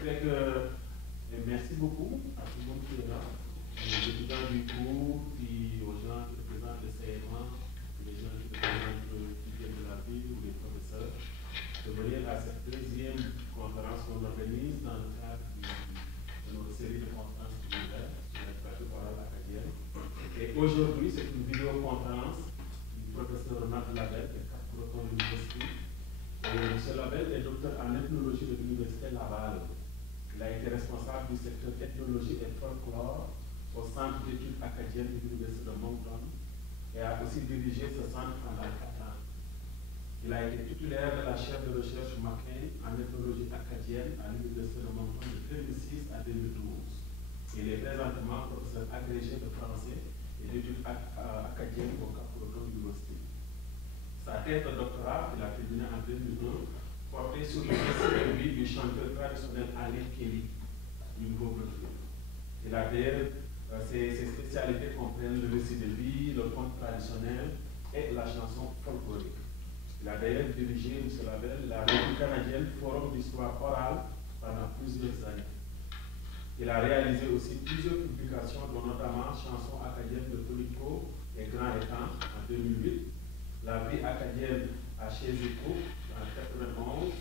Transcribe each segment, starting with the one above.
fait que merci beaucoup à tout le monde qui est là, aux étudiants du cours, puis aux gens qui représentent le CM1, les gens qui représentent qui viennent de la ville ou les professeurs, de venir à cette deuxième conférence qu'on organise dans le cadre de notre série de conférences unitaires sur la pratique orale acadienne. Et aujourd'hui, c'est une vidéoconférence du professeur Ronald Labelle de Cap-Breton University. Et M. Labelle est docteur en ethnologie de l'Université Laval. Il a été responsable du secteur ethnologie et folklore au Centre d'études acadiennes de l'Université de Moncton et a aussi dirigé ce centre pendant 4 ans. Il a été titulaire de la chaire de recherche McCain en ethnologie acadienne à l'Université de Moncton de 2006 à 2012. Il est présentement professeur agrégé de français et d'études acadiennes au Cap-Breton University. Sa thèse de doctorat, qu'il a terminée en 2001, portait sur le récit de vie du chanteur traditionnel Alain Kelly, du Nouveau-Brunswick. Il a d'ailleurs, ses spécialités comprennent le récit de vie, le conte traditionnel et la chanson folklorique. Il a d'ailleurs dirigé, M. Labelle, la revue canadienne Forum d'histoire orale pendant plusieurs années. Il a réalisé aussi plusieurs publications, dont notamment Chansons acadiennes de Tolico et Grand Étang en 2008, La vie acadienne à Chézico en 1991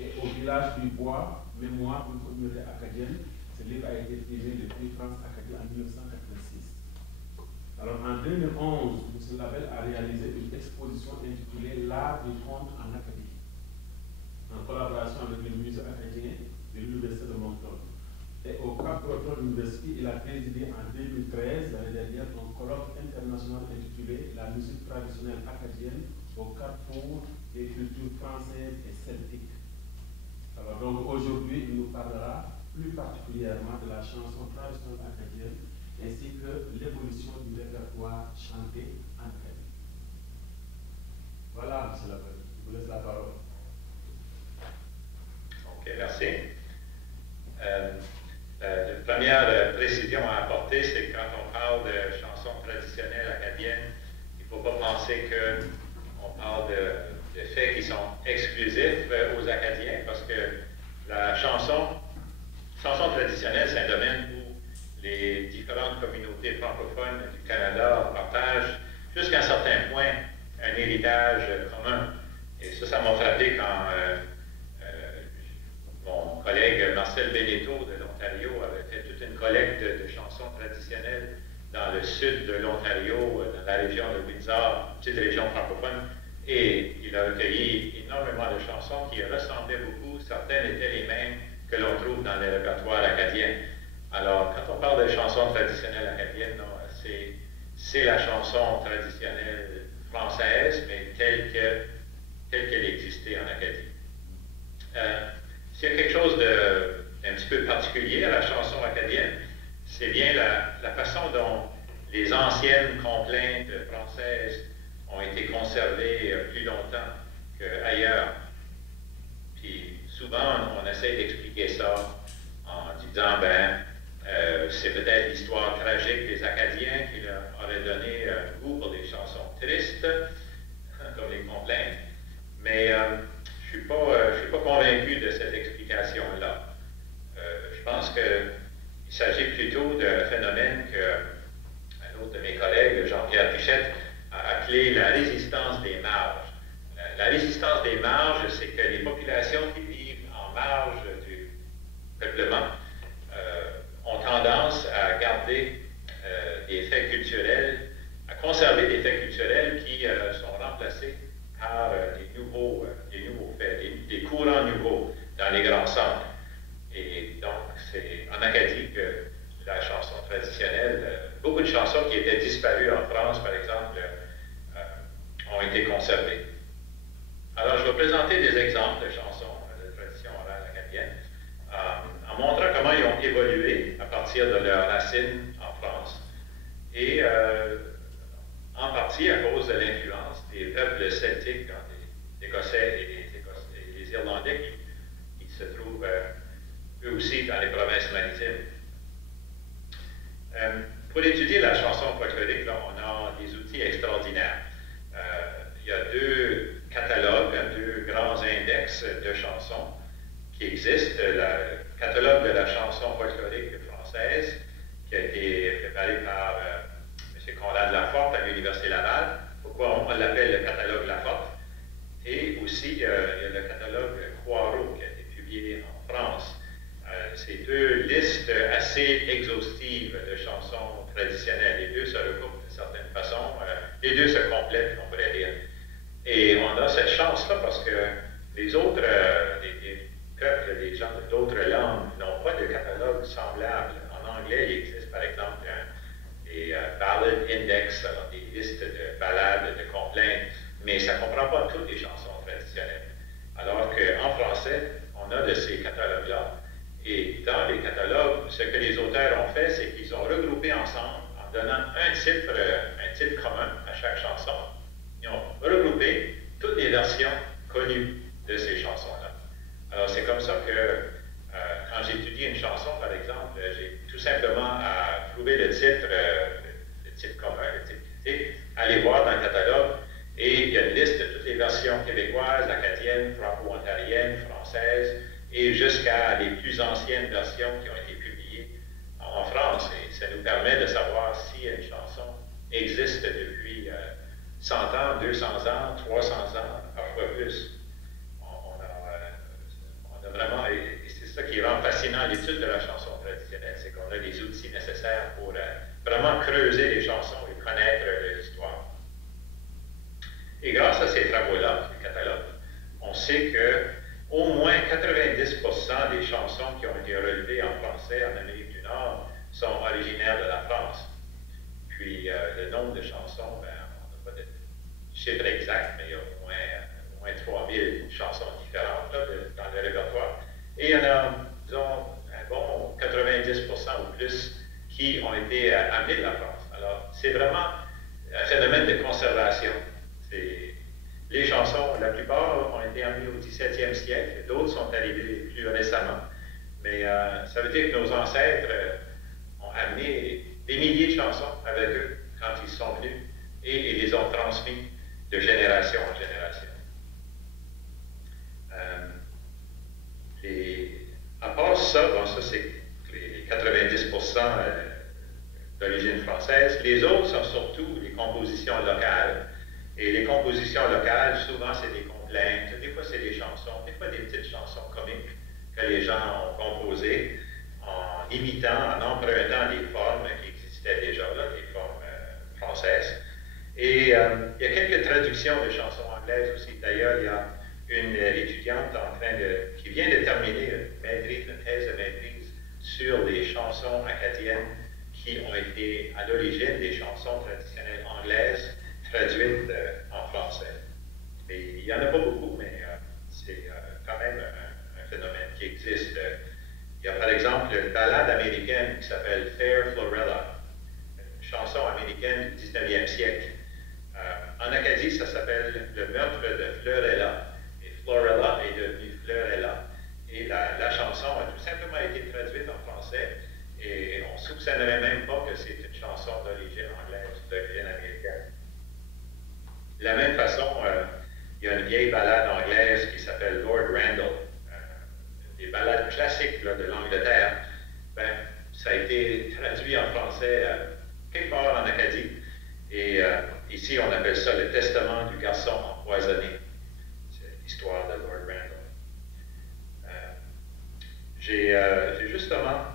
et Au village du bois, Mémoire d'une communauté acadienne. Ce livre a été primé le prix France Acadie en 1986. Alors en 2011, M. Labelle a réalisé une exposition intitulée L'art du conte en Acadie, en collaboration avec le musée acadien de l'Université de Moncton. Et au Cap-Breton University, il a présidé en 2013, l'année dernière, un colloque international intitulé La musique traditionnelle acadienne au carrefour des cultures françaises et celtiques. Alors donc aujourd'hui, il nous parlera plus particulièrement de la chanson traditionnelle acadienne ainsi que l'évolution du répertoire chanté en Acadie. Voilà, M. Labelle, je vous laisse la parole. Ok, merci. La première précision à apporter, c'est que quand on parle de chansons traditionnelles acadiennes, il ne faut pas penser qu'on parle de faits qui sont exclusifs aux Acadiens, parce que la chanson traditionnelle, c'est un domaine où les différentes communautés francophones du Canada partagent jusqu'à un certain point un héritage commun. Et ça m'a frappé quand mon collègue Marcel Belletto de l'Ontario avait fait toute une collecte de chansons traditionnelles dans le sud de l'Ontario, dans la région de Windsor, une petite région francophone, et il a recueilli énormément de chansons qui ressemblaient beaucoup. Certaines étaient les mêmes que l'on trouve dans les répertoires acadiens. Alors, quand on parle de chansons traditionnelles acadiennes, c'est la chanson traditionnelle française, mais telle qu'elle existait en Acadie. S'il y a quelque chose d'un petit peu particulier à la chanson acadienne, c'est bien la façon dont les anciennes complaintes françaises ont été conservées plus longtemps qu'ailleurs. Puis souvent, on essaie d'expliquer ça en disant, c'est peut-être l'histoire tragique des Acadiens qui leur aurait donné un goût pour des chansons tristes, comme les complaintes. Mais je ne suis pas convaincu de cette explication-là. Je pense qu'il s'agit plutôt d'un phénomène qu'un autre de mes collègues, Jean-Pierre Pichette, a appelé la résistance des marges. La résistance des marges, c'est que les populations qui vivent en marge du peuplement ont tendance à garder des faits culturels, à conserver des faits culturels qui sont remplacés par des nouveaux faits, des courants nouveaux dans les grands centres. Et donc, c'est en Acadie que la chanson traditionnelle, beaucoup de chansons qui étaient disparues en France, par exemple, ont été conservées. Alors, je vais présenter des exemples de chansons de tradition orale acadienne, en montrant comment ils ont évolué à partir de leurs racines en France, et en partie à cause de l'influence des peuples celtiques, des Écossais et des Irlandais qui se trouvent eux aussi dans les provinces maritimes. Pour étudier la chanson folklorique, là, on a des outils extraordinaires. Il y a 2 catalogues, 2 grands index de chansons qui existent. Le catalogue de la chanson folklorique française qui a été préparé par M. Conrad Laforte à l'Université Laval. Pourquoi on l'appelle le catalogue Laforte? Et aussi, il y a le catalogue Croixreau qui a été publié en France. C'est deux listes assez exhaustives de chansons traditionnelles. Les deux se recoupent d'une certaine façon. Les deux se complètent, on pourrait dire. Et on a cette chance-là parce que les autres, les peuples, les gens d'autres langues n'ont pas de catalogue semblable. En anglais, il existe par exemple des ballad index, alors des listes de ballades, de complaintes, mais ça ne comprend pas toutes les chansons traditionnelles. Alors qu'en français, on a de ces catalogues-là. Et dans les catalogues, ce que les auteurs ont fait, c'est qu'ils ont regroupé ensemble, en donnant un titre commun à chaque chanson. Ils ont regroupé toutes les versions connues de ces chansons-là. Alors, c'est comme ça que, quand j'étudie une chanson, par exemple, j'ai tout simplement à trouver le titre commun, le titre critique, aller voir dans le catalogue, et il y a une liste de toutes les versions québécoises, acadiennes, franco-ontariennes, françaises, et jusqu'à les plus anciennes versions qui ont été publiées en France. Et ça nous permet de savoir si une chanson existe depuis 100 ans, 200 ans, 300 ans, parfois plus. On a vraiment, et c'est ça qui rend fascinant l'étude de la chanson traditionnelle, c'est qu'on a les outils nécessaires pour vraiment creuser les chansons et connaître l'histoire. Et grâce à ces travaux-là, le catalogue, on sait que au moins 90% des chansons qui ont été relevées en français en Amérique du Nord sont originaires de la France. Puis le nombre de chansons, on n'a pas de chiffre exact, mais il y a au moins 3000 chansons différentes là, dans le répertoire. Et il y en a, disons, un bon 90% ou plus qui ont été amenés de la France. Alors, c'est vraiment un phénomène de conservation. Les chansons, la plupart ont été amenées au 17e siècle, d'autres sont arrivées plus récemment. Mais ça veut dire que nos ancêtres ont amené des milliers de chansons avec eux quand ils sont venus et les ont transmis de génération en génération. À part ça, bon, ça c'est les 90% d'origine française. Les autres sont surtout les compositions locales. Et les compositions locales, souvent c'est des complaintes, des fois c'est des chansons, des fois des petites chansons comiques que les gens ont composées en imitant, en empruntant des formes qui existaient déjà là, des formes françaises. Et il y a quelques traductions de chansons anglaises aussi. D'ailleurs, il y a une étudiante qui vient de terminer une thèse de maîtrise sur les chansons acadiennes qui ont été à l'origine des chansons traditionnelles anglaises traduites en français. Et il n'y en a pas beaucoup, mais c'est quand même un phénomène qui existe. Il y a par exemple une ballade américaine qui s'appelle Fair Florella, une chanson américaine du 19e siècle. En Acadie, ça s'appelle Le meurtre de Fleurella. Et Florella est devenue Fleurella. Et la chanson a tout simplement été traduite en français. Et on ne soupçonnerait même pas que c'est une chanson d'origine anglaise, d'origine américaine. De la même façon, il y a une vieille ballade anglaise qui s'appelle Lord Randall. Des ballades classiques là, de l'Angleterre. Ça a été traduit en français quelque part en Acadie. Et ici, on appelle ça le testament du garçon empoisonné. C'est l'histoire de Lord Randall. J'ai justement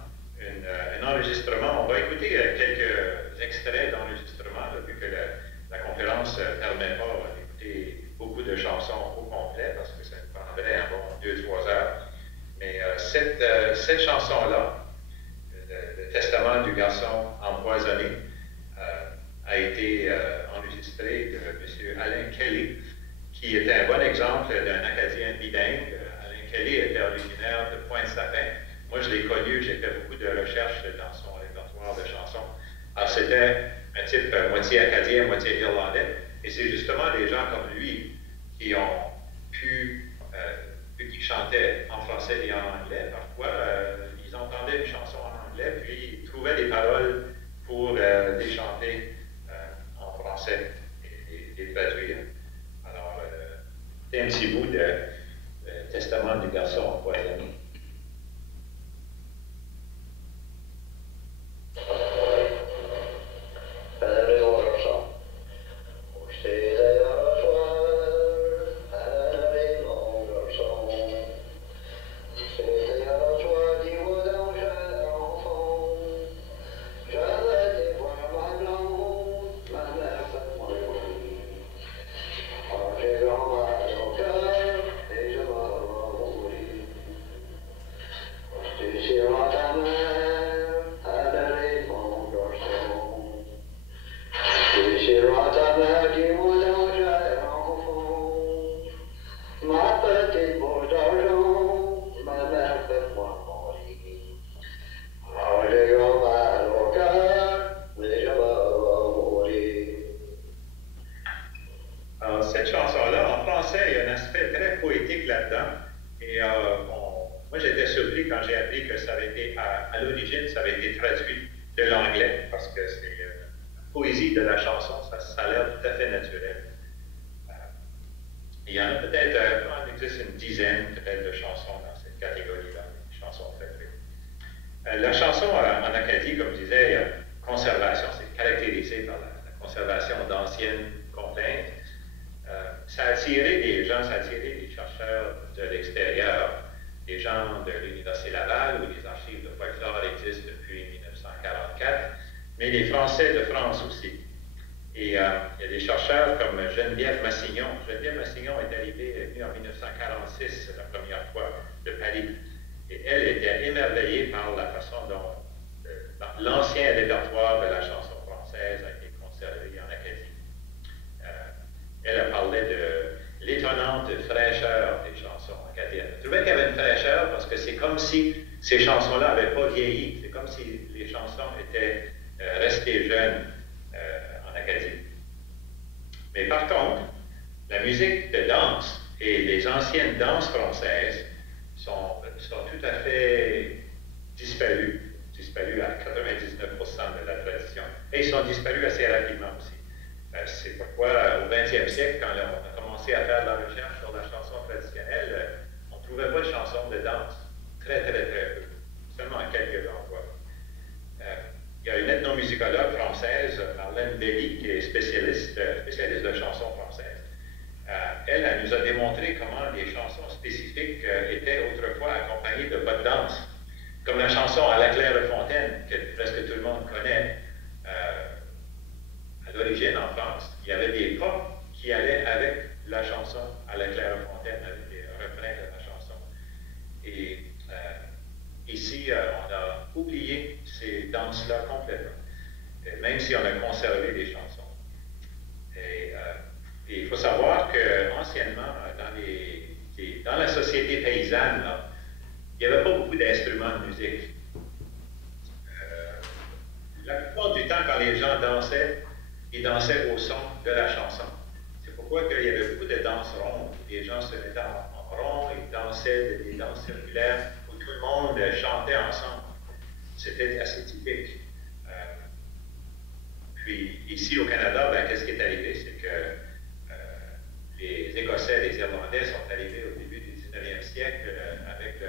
un enregistrement. On va écouter quelques extraits d'enregistrement, vu que la conférence ne permet pas d'écouter beaucoup de chansons au complet, parce que ça nous prendrait un bon 2-3 heures. Mais cette chanson-là, le testament du garçon empoisonné, a été enregistré de M. Alain Kelly, qui était un bon exemple d'un Acadien bilingue. Alain Kelly était originaire de Pointe-Sapin. Moi, je l'ai connu, j'ai fait beaucoup de recherches dans son répertoire de chansons. Alors, c'était un type moitié acadien, moitié irlandais. Et c'est justement des gens comme lui qui ont pu, vu qu'ils chantaient en français et en anglais, parfois, ils entendaient une chanson en anglais, puis ils trouvaient des paroles pour les chanter en français et les traduire. Alors, c'est un petit bout de Testament du garçon empoisonné. Et moi, j'étais surpris quand j'ai appris que ça avait été, à l'origine, ça avait été traduit de l'anglais, parce que c'est la poésie de la chanson, ça a l'air tout à fait naturel. Il y en a peut-être, il existe une dizaine peut-être de chansons dans cette catégorie-là, des chansons préférées. La chanson en Acadie, comme je disais, conservation, c'est caractérisé par la conservation d'anciennes complaintes. Ça a attiré des gens, ça a attiré des chercheurs de l'extérieur, des gens de l'Université Laval, où les archives de folklore existent depuis 1944, mais les Français de France aussi. Et il y a des chercheurs comme Geneviève Massignon. Geneviève Massignon est venue en 1946 la première fois de Paris. Et elle était émerveillée par la façon dont l'ancien répertoire de la chanson française a été conservé en Acadie. Elle a parlé de l'étonnante fraîcheur des chansons acadiennes. Je trouvais qu'il y avait une fraîcheur parce que c'est comme si ces chansons-là n'avaient pas vieilli. C'est comme si les chansons étaient restées jeunes en Acadie. Mais par contre, la musique de danse et les anciennes danses françaises sont tout à fait disparues à 99% de la tradition. Et ils sont disparus assez rapidement aussi. C'est pourquoi, au 20e siècle, quand on a commencé à faire de la recherche sur la chanson traditionnelle, on ne trouvait pas de chansons de danse. Très, très, très peu. Seulement à quelques endroits. Il y a une ethnomusicologue française, Marlène Belly, qui est spécialiste de chansons françaises. Elle nous a démontré comment les chansons spécifiques étaient autrefois accompagnées de pas de danse. Comme la chanson À la Clairefontaine, que presque tout le monde connaît. À l'origine, en France, il y avait des pas qui allaient avec la chanson À la Clairefontaine, avec les refrains de la chanson. Et ici, on a oublié ces danses-là complètement, même si on a conservé les chansons. Et il faut savoir qu'anciennement, dans la société paysanne, là, il n'y avait pas beaucoup d'instruments de musique. La plupart du temps, quand les gens dansaient, ils dansaient au son de la chanson. C'est pourquoi il y avait beaucoup de danses rondes. Les gens se mettaient en rond, ils dansaient des danses circulaires où tout le monde chantait ensemble. C'était assez typique. Puis ici au Canada, qu'est-ce qui est arrivé? C'est que les Écossais et les Irlandais sont arrivés au début du 19e siècle avec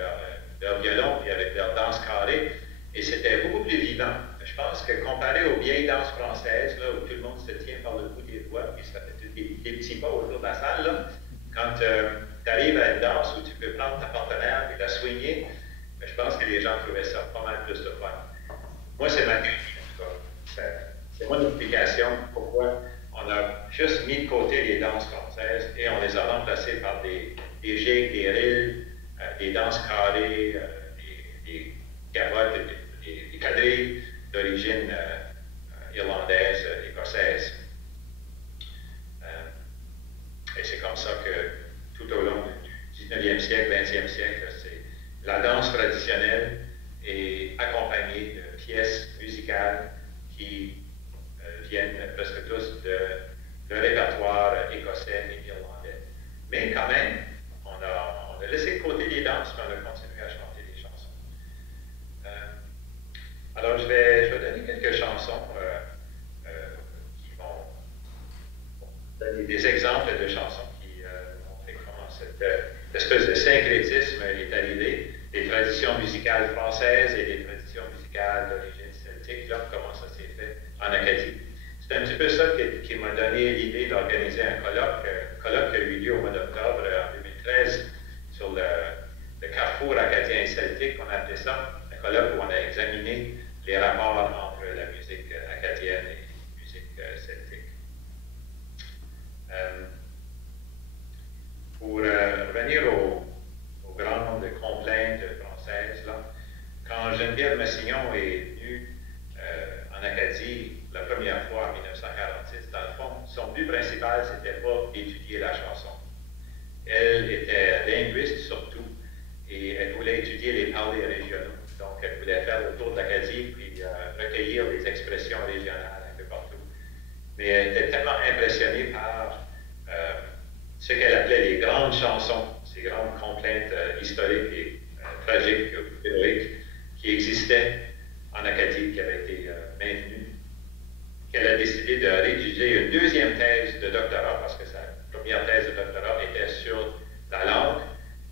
leur violon et avec leur danse carrée. Et c'était beaucoup plus vivant. Je pense que comparé aux vieilles danses françaises, là, où tout le monde se tient par le bout des doigts, puis ça fait des petits pas autour de la salle, là, quand tu arrives à une danse où tu peux prendre ta partenaire et la swinguer, je pense que les gens trouvaient ça pas mal plus de fun. Moi, c'est ma théorie, en tout cas. C'est mon explication pourquoi on a juste mis de côté les danses françaises et on les a remplacées par des gigs, des rilles, des danses carrées, des gavottes, des quadrilles d'origine irlandaise, écossaise. Et c'est comme ça que tout au long du 19e siècle, 20e siècle, la danse traditionnelle est accompagnée de pièces musicales qui viennent presque tous de répertoire écossais et irlandais. Mais quand même, on a laissé de côté les danses, mais on a continué à chanter des chansons. Alors, je vais donner quelques chansons qui vont donner des exemples de chansons qui montrent comment cette espèce de syncrétisme est arrivé, des traditions musicales françaises et des traditions musicales d'origine celtique, là, comment ça s'est fait en Acadie. C'est un petit peu ça qui m'a donné l'idée d'organiser un colloque qui a eu lieu au mois d'octobre en 2013 sur le carrefour acadien et celtique, on a appelé ça, un colloque où on a examiné les rapports entre la musique acadienne et la musique celtique. Pour revenir aux grandes complaintes françaises, là, quand Geneviève Massignon est venue en Acadie la première fois en 1946, dans le fond, son but principal, c'était pas d'étudier la chanson. Elle était linguiste surtout, et elle voulait étudier les parlers régionaux. Donc, elle voulait faire le tour de l'Acadie, puis recueillir les expressions régionales un peu partout. Mais elle était tellement impressionnée par ce qu'elle appelait les grandes chansons, ces grandes complaintes contraintes historiques et tragiques, héroïques, qui existaient en Acadie, qui avaient été maintenues, qu'elle a décidé de rédiger une deuxième thèse de doctorat, parce que sa première thèse de doctorat était sur la langue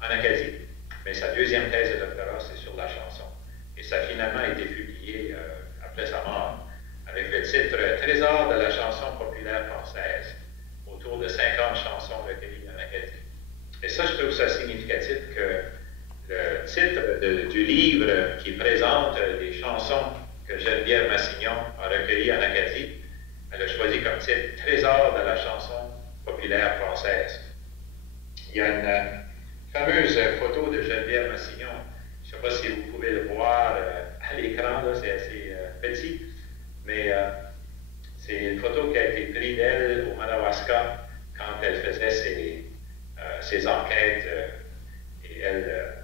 en Acadie, mais sa deuxième thèse de doctorat, c'est sur la chanson. Et ça a finalement été publié après sa mort, avec le titre « Trésor de la chanson populaire française », autour de 50 chansons recueillies en Acadie. Et ça, je trouve ça significatif que le titre du livre qui présente les chansons que Geneviève Massignon a recueillies en Acadie, elle a choisi comme titre « Trésor de la chanson populaire française ». Il y a une fameuse photo de Geneviève Massignon. Je ne sais pas si vous pouvez le voir à l'écran, c'est assez petit, mais c'est une photo qui a été prise d'elle au Madawaska quand elle faisait ses enquêtes et elle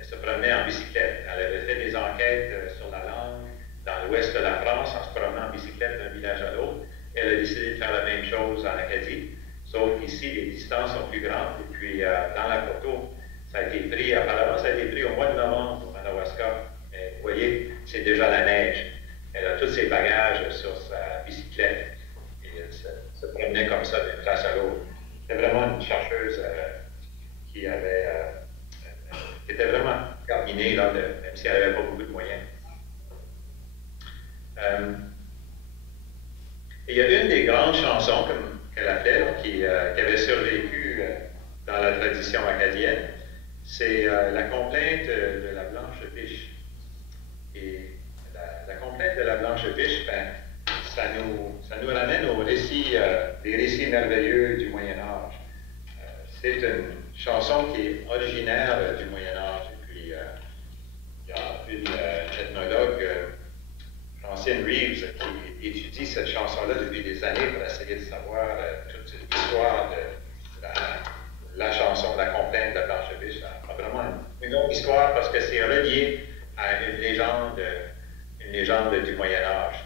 se promenait en bicyclette. Elle avait fait des enquêtes sur la langue dans l'ouest de la France en se promenant en bicyclette d'un village à l'autre. Elle a décidé de faire la même chose en Acadie, sauf qu'ici, les distances sont plus grandes. Et puis, dans la photo, ça a été pris, apparemment, ça a été pris au mois de novembre au Madawaska. Et vous voyez, c'est déjà la neige. Elle a tous ses bagages sur sa bicyclette et elle se promenait comme ça d'une place à l'autre. C'était vraiment une chercheuse qui était vraiment terminée, là, même si elle n'avait pas beaucoup de moyens. Et il y a une des grandes chansons qu'elle a fait, là, qui avait survécu dans la tradition acadienne, c'est la complainte de la Blanche Biche. Et la complainte de la Blanche Biche, ben, ça nous ramène aux récits, des récits merveilleux du Moyen Âge. C'est une chanson qui est originaire du Moyen Âge. Et puis, il y a une ethnologue, Francine Reeves, qui étudie cette chanson-là depuis des années pour essayer de savoir toute l'histoire de la chanson, la complainte de la Blanche Biche. A vraiment une longue histoire parce que c'est relié à une légende du Moyen Âge.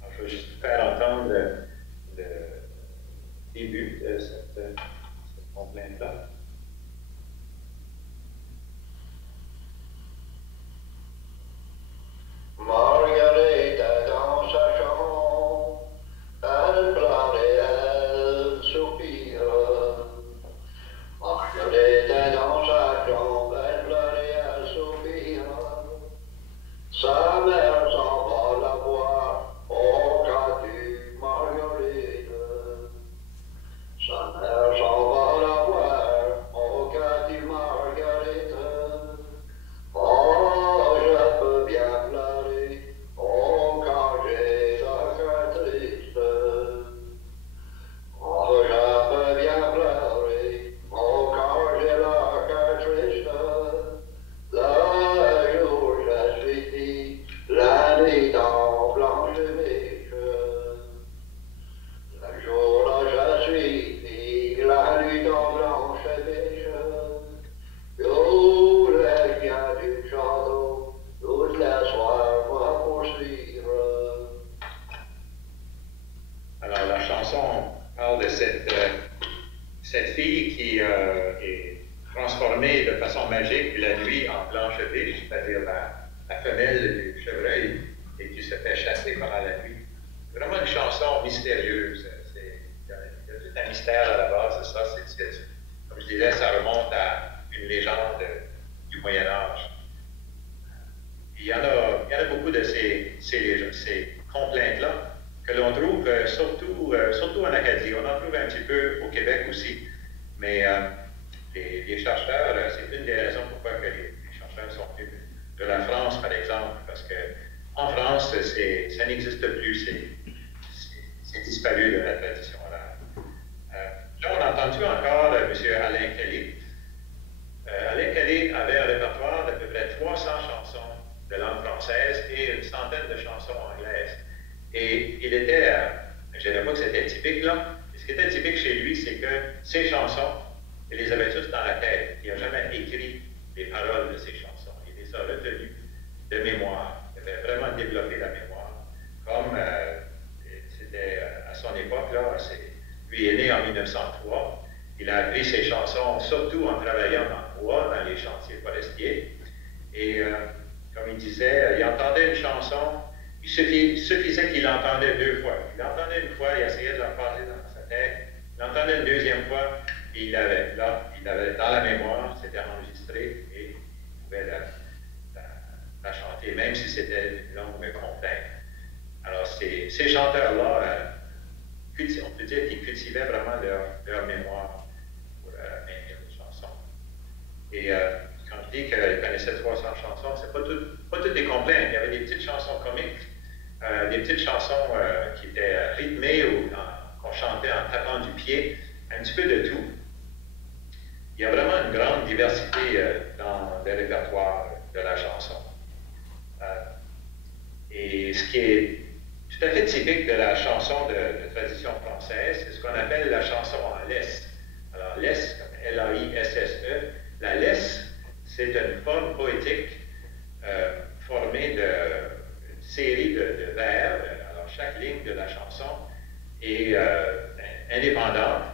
Alors, je vais juste vous faire entendre le début de cette complainte-là. Margarita dans sa chambre, elle pleure et elle soupire. Margarita dans sa chambre, elle pleure et elle soupire. Sa mère s'en va la voir, au cas du Marguerite. Sa mère s'en va la voir, au cas du Marguerite. Oh, je peux bien pleurer, oh, quand j'ai le cœur triste. Oh, je peux bien pleurer, oh, quand j'ai le cœur triste. Le jour je suis dit, la nuit dans blanche biche. Le jour je suis dit, la nuit dans blanche biche. Yo, les chiens du château, toute la soirée me poursuivre. Alors, la chanson parle de cette fille qui est transformée de façon magique la nuit en blanche biche, c'est-à-dire la femelle du chevreuil, et qui se fait chasser pendant la nuit. Vraiment une chanson mystérieuse. Il y a tout un mystère à la base de ça. Comme je disais, ça remonte à une légende du Moyen Âge. Il y en a beaucoup de ces complaintes-là que l'on trouve surtout en Acadie. On en trouve un petit peu au Québec aussi. Mais les chercheurs, c'est une des raisons pourquoi que les chercheurs sont venus de la France, par exemple, parce qu'en France, ça n'existe plus, c'est disparu de la tradition orale. Là, on a entendu encore M. Alain Kelly. Alain Kelly avait un répertoire d'à peu près 300 chansons de langue française et une centaine de chansons anglaises. Et il était, je ne dirais pas que c'était typique là, mais ce qui était typique chez lui, c'est que ces chansons, il les avait tous dans la tête. Il n'a jamais écrit les paroles de ces chansons. Il les a retenues de mémoire. Il avait vraiment développé la mémoire. Comme c'était à son époque, là, lui est né en 1903. Il a appris ses chansons surtout en travaillant dans le bois, dans romancier forestier. Et comme il disait, il entendait une chanson, il suffisait qu'il l'entendait 2 fois. Il l'entendait une fois, il essayait de la passer dans sa tête, il l'entendait une 2e fois, et il l'avait là, il l'avait dans la mémoire, c'était enregistré, et il pouvait la chanter, même si c'était une langue complète. Alors, ces chanteurs-là, on peut dire qu'ils cultivaient vraiment leur mémoire pour maintenir les chansons. Et quand je dis qu'ils connaissaient 300 chansons, c'est pas toutes des complètes. Il y avait des petites chansons comiques, des petites chansons qui étaient rythmées ou qu'on chantait en tapant du pied, un petit peu de tout. Il y a vraiment une grande diversité dans le répertoire de la chanson. Et ce qui est tout à fait typique de la chanson de tradition française, c'est ce qu'on appelle la chanson en laisse. Alors, laisse, comme L-A-I-S-S-E, la laisse, c'est une forme poétique formée d'une série de vers. Alors, chaque ligne de la chanson est indépendante.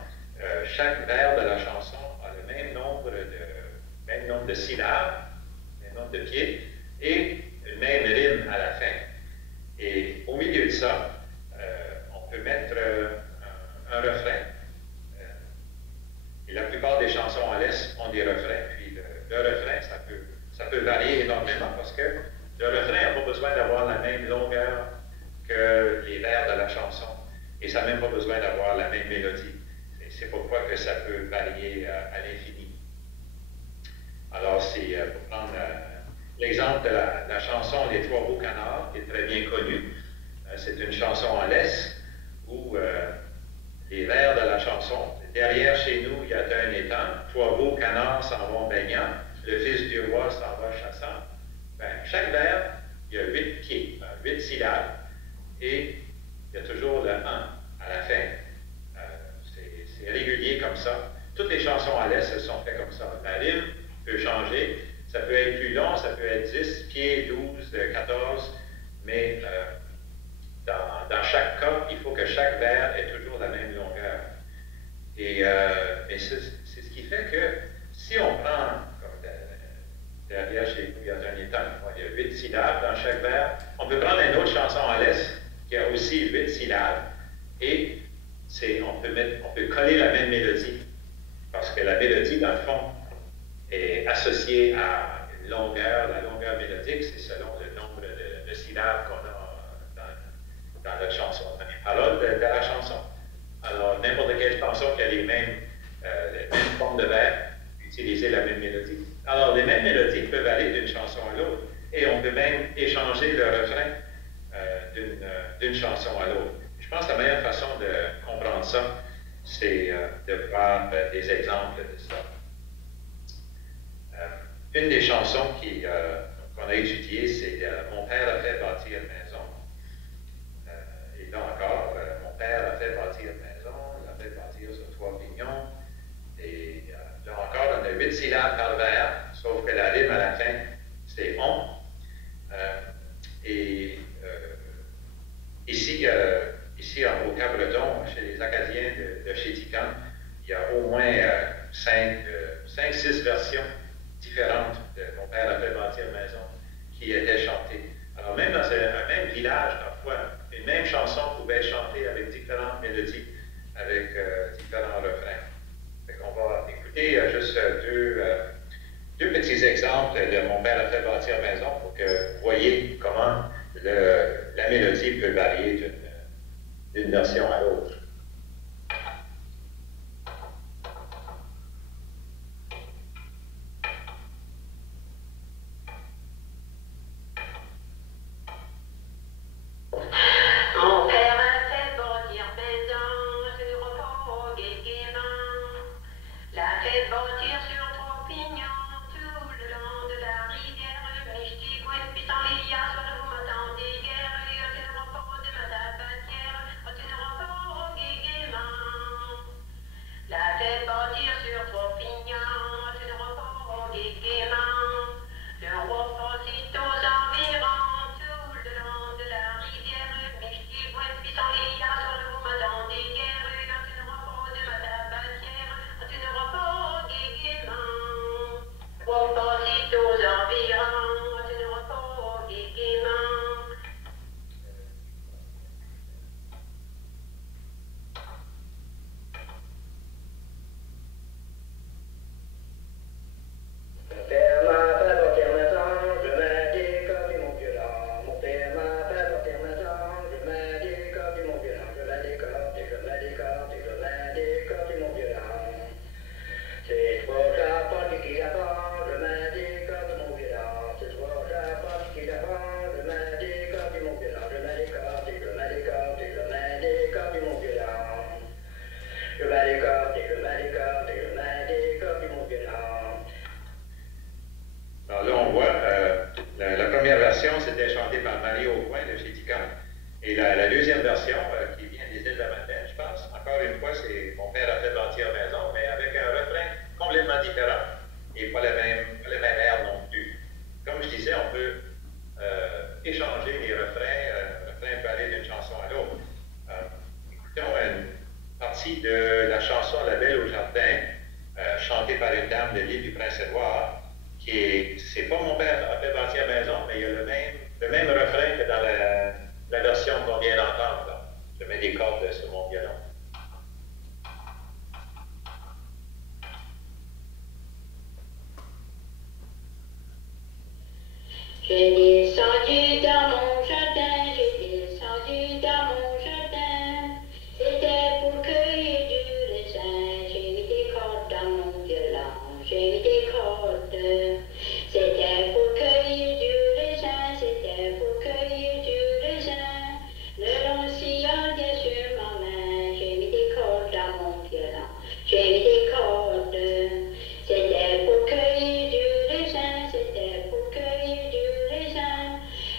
Chaque vers de la chanson a le même nombre de syllabes, le même nombre de pieds, et une même rime à la fin. Et au milieu de ça, on peut mettre un refrain. Et la plupart des chansons en laisse ont des refrains. Puis le refrain, ça peut varier énormément parce que le refrain n'a pas besoin d'avoir la même longueur que les vers de la chanson. Et ça n'a même pas besoin d'avoir la même mélodie. C'est pourquoi que ça peut varier à l'infini. Alors, c'est pour prendre l'exemple de la chanson Les Trois Beaux Canards, qui est très bien connue. C'est une chanson en laisse où les vers de la chanson, derrière chez nous, il y a un étang, 3 beaux canards s'en vont baignant, le fils du roi s'en va chassant. Ben, chaque vers, il y a 8 pieds, 8 syllabes, et il y a toujours le 1 à la fin. C'est régulier comme ça. Toutes les chansons en laisse, elles sont faites comme ça. La rime peut changer. Ça peut être plus long, ça peut être 10 pieds, 12, 14, mais dans chaque cas, il faut que chaque vers ait toujours la même longueur. Et c'est ce qui fait que si on prend, comme derrière chez nous, il y a un étang, il y a 8 syllabes dans chaque vers, on peut prendre une autre chanson en laisse qui a aussi 8 syllabes, et on peut coller la même mélodie, parce que la mélodie, dans le fond, est associée à une longueur. La longueur mélodique, c'est selon le nombre de syllabes qu'on a dans notre chanson, dans les paroles de la chanson. Alors, n'importe quelle chanson qui a les mêmes formes de vers, utiliser la même mélodie. Alors, les mêmes mélodies peuvent aller d'une chanson à l'autre, et on peut même échanger le refrain d'une chanson à l'autre. Je pense que la meilleure façon de comprendre ça, c'est de voir des exemples de ça. Une des chansons qu'on a étudiées, c'est « Mon père a fait bâtir une maison ». Et là encore, mon père a fait bâtir une maison, il a fait bâtir sur 3 pignons. Et là encore, on a 8 syllabes par vers, sauf que la rime à la fin, c'est « on ». Ici, au Cap-Breton, chez les Acadiens de Chéticamp, il y a au moins 5-6 versions différentes de « Mon père a fait bâtir une maison » qui étaient chantées. Alors même dans un même village, parfois, une même chanson pouvait être chantée avec différentes mélodies, avec différents refrains. Fait qu'on va écouter juste deux petits exemples de « Mon père a fait bâtir une maison » pour que vous voyez comment la mélodie peut varier d'une version à l'autre. Mon père a fait bâtir maison sur un gaiement, l'a fait bâtir sur 3 pignons tout le long de la rivière. Mais je dis quoi, puis sans les hier, soit vous m'attendez guère, et tu n'auras pas de ma tabatière, tu n'auras pas aux environs, nous repos gaiement. Mon père m'a fait partir maintenant, je me dis que tu mon violent. Mon père m'a fait partir maintenant, je me dis que tu mon violent. Je me dis que je me dis que tu mon violent. C'est trop la porte qui l'apprend, je me dis que tu mon violent. C'est trop la porte qui l'apprend, je me dis que tu mon violent. Je me dis que tu mon violent. Je me dis que tu mon violent. Alors là, on voit, la première version, c'était chanté par Mario Aucoin de chez Tika. Et la deuxième version, qui vient des îles de la Madeleine, je pense, encore une fois, c'est Mon père a fait bâtir maison, mais avec un refrain complètement différent et pas le même air non plus. Comme je disais, on peut échanger les refrains, un refrain peut aller d'une chanson à l'autre. Écoutons une partie de la chanson La Belle au Jardin, chantée par une dame de l'île du Prince-Édouard, c'est pas Mon père a fait bâtir maison, mais il y a le même refrain que dans la version qu'on vient d'entendre. Là. Je mets des cordes sur mon violon. J'ai descendu dans mon jardin, j'ai descendu dans mon jardin. C'était pour cueillir du raisin. J'ai mis des cordes dans mon violon, j'ai mis des cordes. C'était pour cueillir du raisin, c'était pour cueillir du raisin. Le long sillon bien sur ma main, j'ai mis des cordes dans mon violon, j'ai mis des cordes. C'était pour cueillir du raisin, c'était pour cueillir du raisin.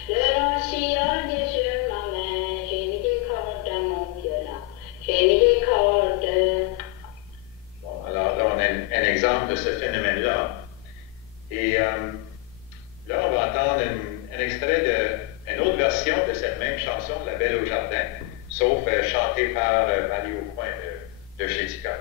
Le long sillon bien sur ma main, j'ai mis des cordes dans mon violon, j'ai mis des cordes. Bon, alors là, on a un exemple de ce phénomène-là. Et là, on va entendre un extrait d'une autre version de cette même chanson, La Belle au Jardin, sauf chantée par Mario Aucoin de chez Tika.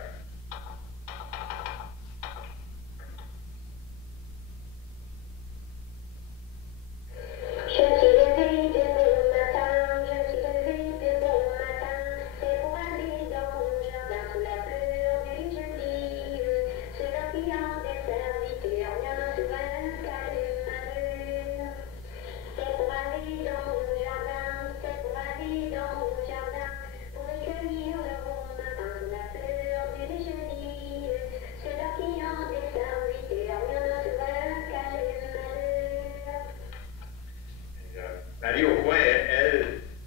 Je me suis levée de bon matin, je me suis levée de bon matin. C'est pour aller dans mon jardin sous la fleur du jeudi. Ceux-là qui ont des serviteurs, il y en a souvent qui allument ma lune. C'est pour aller dans mon jardin, c'est pour aller dans mon jardin. Pour recueillir le bon matin sous la fleur du jeudi. Ceux-là qui ont des serviteurs, il y en a souvent qui allument ma lune. Marie Aucoin,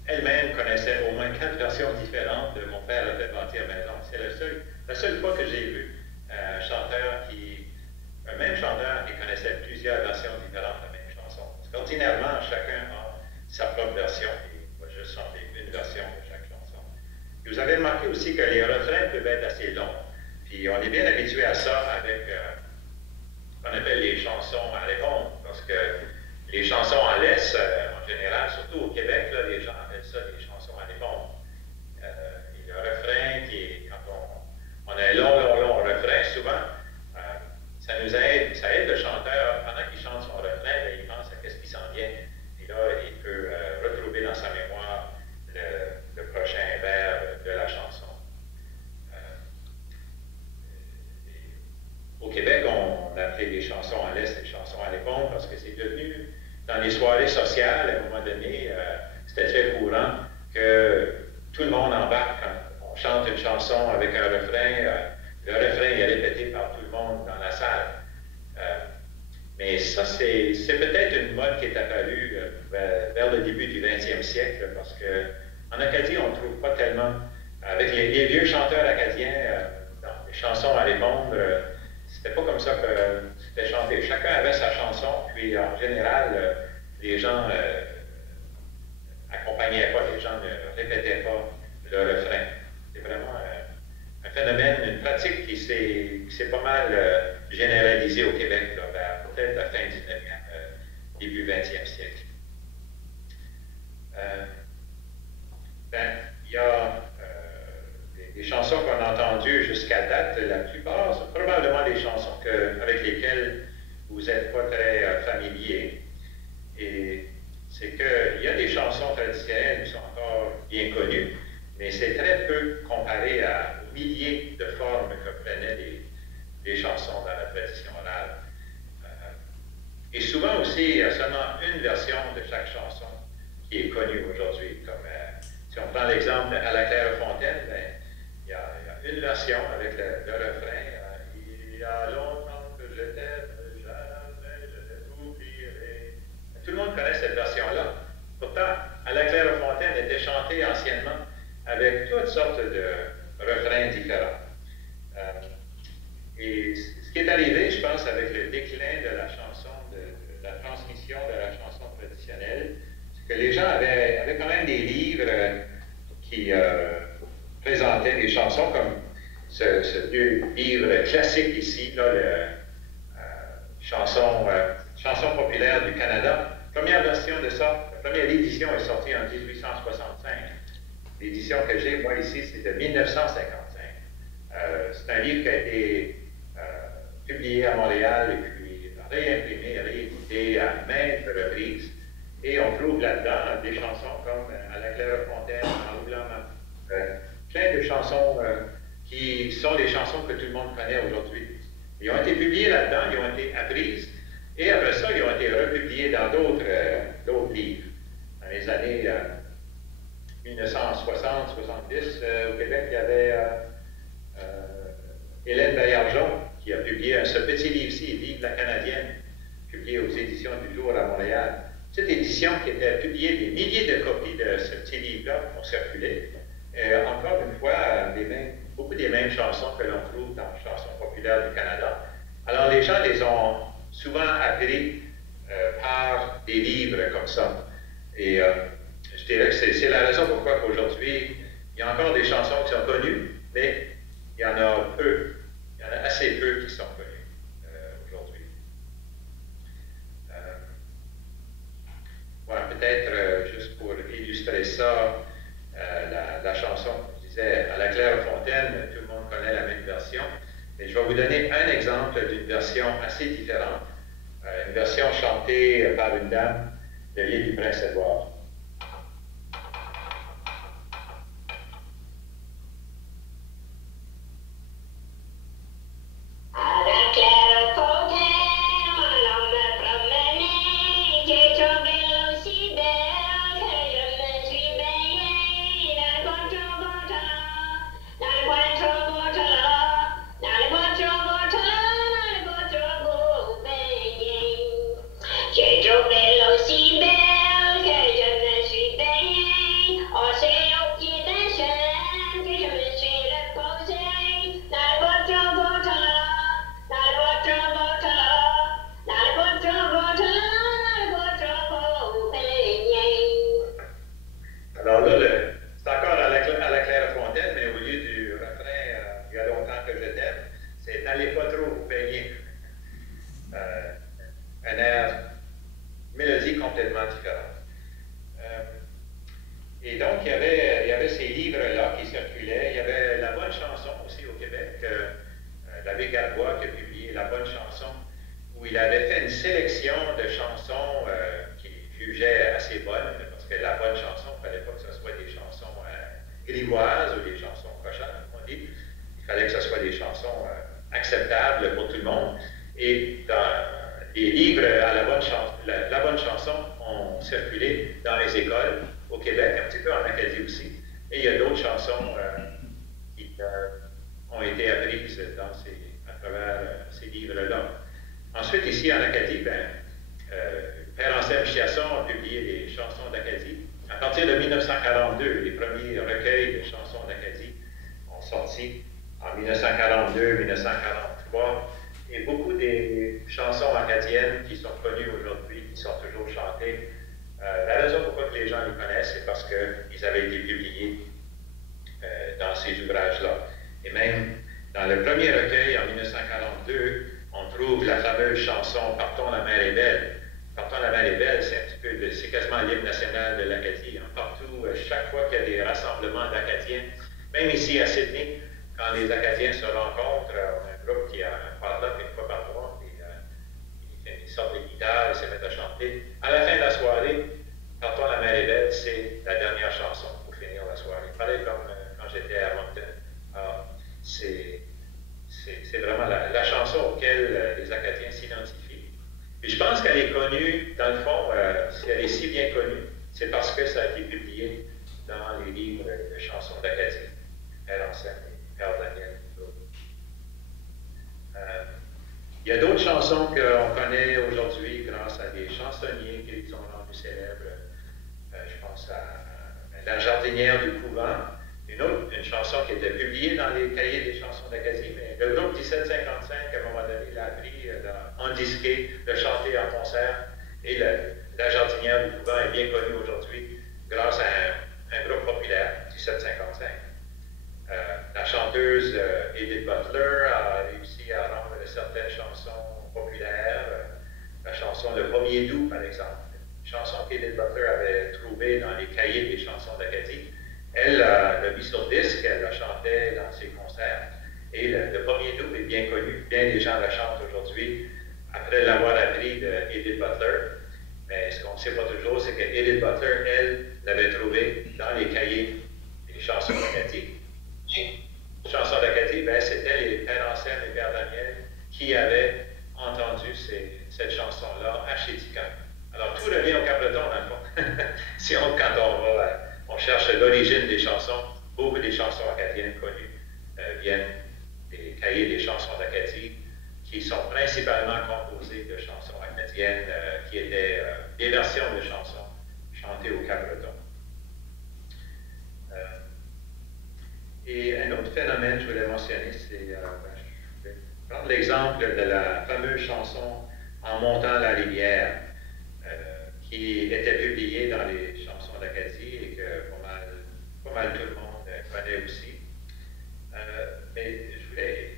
elle-même connaissait au moins 4 versions différentes de Mon père a fait bâtir maison. C'est la seule fois que j'ai vu un même chanteur qui connaissait plusieurs versions différentes de la même chanson. Parce qu'ordinairement, chacun a sa propre version et il va juste chanter une version de chaque chanson. Puis vous avez remarqué aussi que les refrains peuvent être assez longs. Puis on est bien habitué à ça avec ce qu'on appelle les chansons à répondre, parce que les chansons à l'Est, en général, surtout au Québec, là, les gens appellent ça des chansons à répondre. Il y a un refrain quand on a un long refrain, souvent, ça aide le chanteur, pendant qu'il chante son refrain, il pense à qu'est-ce qui s'en vient. Et là, il peut retrouver dans sa mémoire le prochain vers de la chanson. Au Québec, on appelait les chansons à l'Est des chansons à répondre parce que c'est devenu, dans les soirées sociales, à un moment donné, c'était très courant que tout le monde embarque quand on chante une chanson avec un refrain. Le refrain est répété par tout le monde dans la salle. Mais ça, c'est peut-être une mode qui est apparue vers le début du 20e siècle, parce qu'en Acadie, on ne trouve pas tellement, avec les vieux chanteurs acadiens, dans les chansons à répondre, c'était pas comme ça que c'était chanté. Chacun avait sa chanson, puis en général, les gens n'accompagnaient pas, les gens ne répétaient pas le refrain. C'est vraiment un phénomène, une pratique qui s'est pas mal généralisée au Québec, là, vers peut-être la fin du 19e, début 20e siècle. Il y a les chansons qu'on a entendues jusqu'à date, la plupart sont probablement des chansons avec lesquelles vous n'êtes pas très très familier. Et c'est qu'il y a des chansons traditionnelles qui sont encore bien connues, mais c'est très peu comparé aux milliers de formes que prenaient les chansons dans la tradition orale. Et souvent aussi, il y a seulement une version de chaque chanson qui est connue aujourd'hui. Comme si on prend l'exemple à la Clairefontaine, ben, il y a une version avec le refrain il y a longtemps que je t'aime, jamais je ne t'oublierai. Tout le monde connaît cette version-là. Pourtant, à la Clairefontaine était chantée anciennement avec toutes sortes de refrains différents. Et ce qui est arrivé, je pense, avec le déclin de la chanson, de la transmission de la chanson traditionnelle, c'est que les gens avaient quand même des livres qui présentaient des chansons comme ce vieux livre classique ici, là, chanson populaire du Canada. La première version de ça, la première édition est sortie en 1865. L'édition que j'ai, moi, ici, c'est de 1955. C'est un livre qui a été publié à Montréal et puis réimprimé, réédité à maintes reprises. Et on trouve là-dedans des chansons comme À la Clairefontaine, En roulant plein de chansons qui sont des chansons que tout le monde connaît aujourd'hui. Ils ont été publiés là-dedans, ils ont été apprises, et après ça, ils ont été republiés dans d'autres livres. Dans les années 1960-70, au Québec, il y avait Hélène Baillargeon qui a publié ce petit livre-ci, Vive la Canadienne, publié aux Éditions du Jour à Montréal. Cette édition qui était publiée, des milliers de copies de ce petit livre-là ont circulé. Encore une fois, beaucoup des mêmes chansons que l'on trouve dans les chansons populaires du Canada. Alors, les gens les ont souvent appris par des livres comme ça. Et je dirais que c'est la raison pourquoi aujourd'hui, il y a encore des chansons qui sont connues, mais il y en a peu. Il y en a assez peu qui sont connues aujourd'hui. Voilà, peut-être juste pour illustrer ça, la chanson, je disais, À la Clairefontaine, tout le monde connaît la même version, mais je vais vous donner un exemple d'une version assez différente, une version chantée par une dame de l'île du Prince-Édouard. Alors là, c'est encore à la Clairefontaine, mais au lieu du refrain il y a longtemps que je t'aime, c'est N'allez pas trop vous baigner. Un air, une mélodie complètement différente. Et donc, il y avait ces livres-là qui circulaient. Il y avait La Bonne Chanson aussi au Québec, l'abbé Garbois qui a publié La Bonne Chanson, où il avait fait une sélection de chansons qu'il jugeait assez bonnes, parce que la bonne chanson, il ne fallait pas que ce soit des chansons grivoises ou des chansons cochonnes, comme on dit. Il fallait que ce soit des chansons acceptables pour tout le monde. Et dans les livres à la bonne chanson ont circulé dans les écoles, au Québec, un petit peu en Acadie aussi. Et il y a d'autres chansons qui ont été apprises à travers ces livres-là. Ensuite, ici en Acadie, Père Anselme Chiasson a publié des chansons d'Acadie. À partir de 1942, les premiers recueils de chansons d'Acadie ont sorti en 1942-1943. Et beaucoup des chansons acadiennes qui sont connues aujourd'hui, qui sont toujours chantées, la raison pourquoi les gens les connaissent, c'est parce qu'ils avaient été publiés dans ces ouvrages-là. Et même dans le premier recueil, en 1942, on trouve la fameuse chanson « Partons, la mer est belle ». « Partons, la mer est belle », c'est quasiment l'hymne national de l'Acadie. Partout, chaque fois qu'il y a des rassemblements d'Acadiens, même ici à Sydney, quand les Acadiens se rencontrent, on a un groupe qui en parle là une fois par mois, puis il fait une sorte de guitare guitare, ils se mettent à chanter. À la fin de la soirée, Partons la mer est belle, c'est la dernière chanson pour finir la soirée. Pareil comme quand j'étais à Moncton. C'est vraiment la chanson auquel les Acadiens s'identifient. Puis je pense qu'elle est connue, dans le fond, si elle est si bien connue, c'est parce que ça a été publié dans les livres de chansons d'Acadie. Elle enseigne, Père Daniel. Il y a d'autres chansons qu'on connaît aujourd'hui grâce à des chansonniers qui les ont rendues célèbres. Je pense à La jardinière du couvent, une chanson qui était publiée dans les cahiers des chansons d'Acadie, mais le groupe 1755, à un moment donné, l'a appris, l'a endisqué, l'a chanté en concert, et La jardinière du couvent est bien connue aujourd'hui grâce à un groupe populaire, 1755. La chanteuse Edith Butler a réussi à rendre certaines chansons populaires. La chanson Le Premier Doux, par exemple, une chanson qu'Edith Butler avait trouvée dans les cahiers des chansons d'Acadie. Elle l'a mis sur disque, elle la chantait dans ses concerts. Et le Premier Doux est bien connu. Bien des gens la chantent aujourd'hui après l'avoir appris d'Edith Butler. Mais ce qu'on ne sait pas toujours, c'est qu'Edith Butler, elle, l'avait trouvé dans les cahiers des chansons d'Acadie. Les chansons d'Acadie, ben, c'était les Père Anselme et Père Daniel qui avaient entendu cette chanson-là à Chéticamp. Alors, tout revient au Cap-Breton, dans le fond. Quand on cherche l'origine des chansons, beaucoup des chansons acadiennes connues viennent des cahiers des chansons d'Acadie, qui sont principalement composées de chansons acadiennes qui étaient des versions de chansons chantées au Cap-Breton. Et un autre phénomène que je voulais mentionner, c'est, je vais prendre l'exemple de la fameuse chanson En montant la rivière, qui était publiée dans les chansons d'Acadie et que pas mal tout le monde connaît aussi. Mais je voulais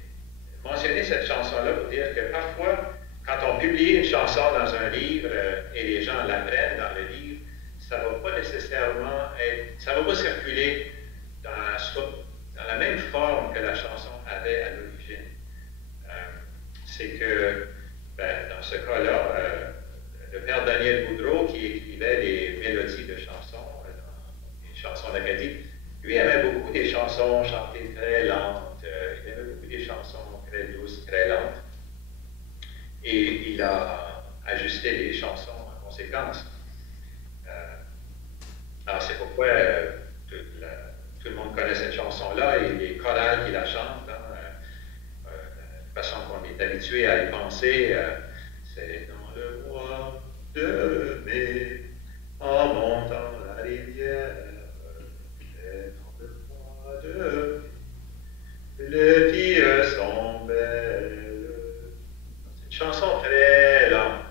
mentionner cette chanson-là pour dire que parfois, quand on publie une chanson dans un livre et les gens l'apprennent dans le livre, ça ne va pas nécessairement ça ne va pas circuler dans la même forme que la chanson avait à l'origine. C'est que, dans ce cas-là, le père Daniel Boudreau, qui écrivait les mélodies de chansons, les chansons d'Acadie, lui aimait beaucoup des chansons chantées très lentes, il aimait beaucoup des chansons très douces, très lentes, et il a ajusté les chansons en conséquence. Alors c'est pourquoi tout le monde connaît cette chanson-là et les chorales qui la chantent, de façon qu'on est habitué à y penser, c'est dans le mois de mai, en montant la rivière, c'est dans le mois de mai, les filles sont belles. C'est une chanson très lente.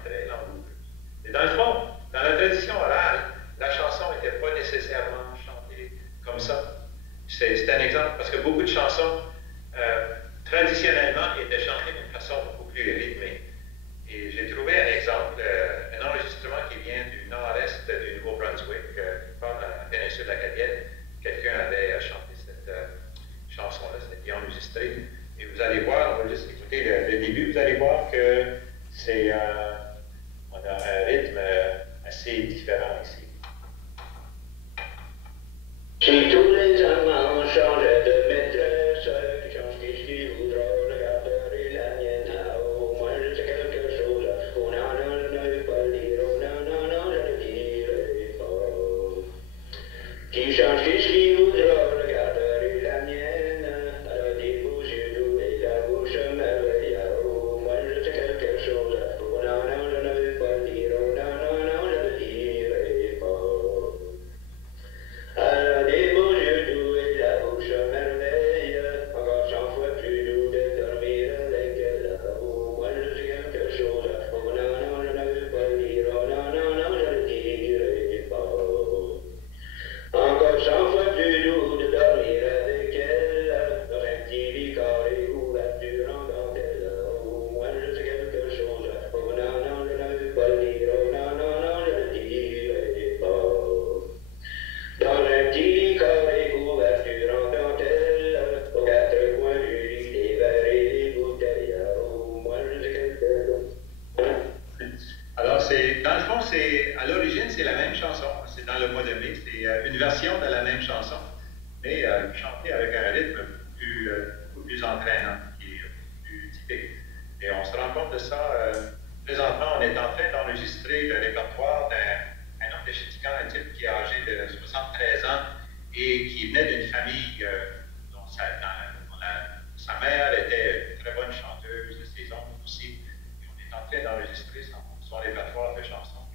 Et dans le fond, dans la tradition orale, la chanson n'était pas nécessairement chantée comme ça. C'est un exemple, parce que beaucoup de chansons, traditionnellement, étaient chantées d'une façon beaucoup plus rythmée. Alors, dans le fond, à l'origine, c'est la même chanson. C'est dans le mois de mai. C'est une version de la même chanson, mais chantée avec un rythme beaucoup plus entraînant, qui est plus typique. Et on se rend compte de ça. Présentement, on est en train d'enregistrer le répertoire d'un homme de Chéticamp, un type qui est âgé de 73 ans et qui venait d'une famille dont sa mère était une très bonne chanteuse, ses oncles aussi. Et on est en train d'enregistrer son répertoire de chansons.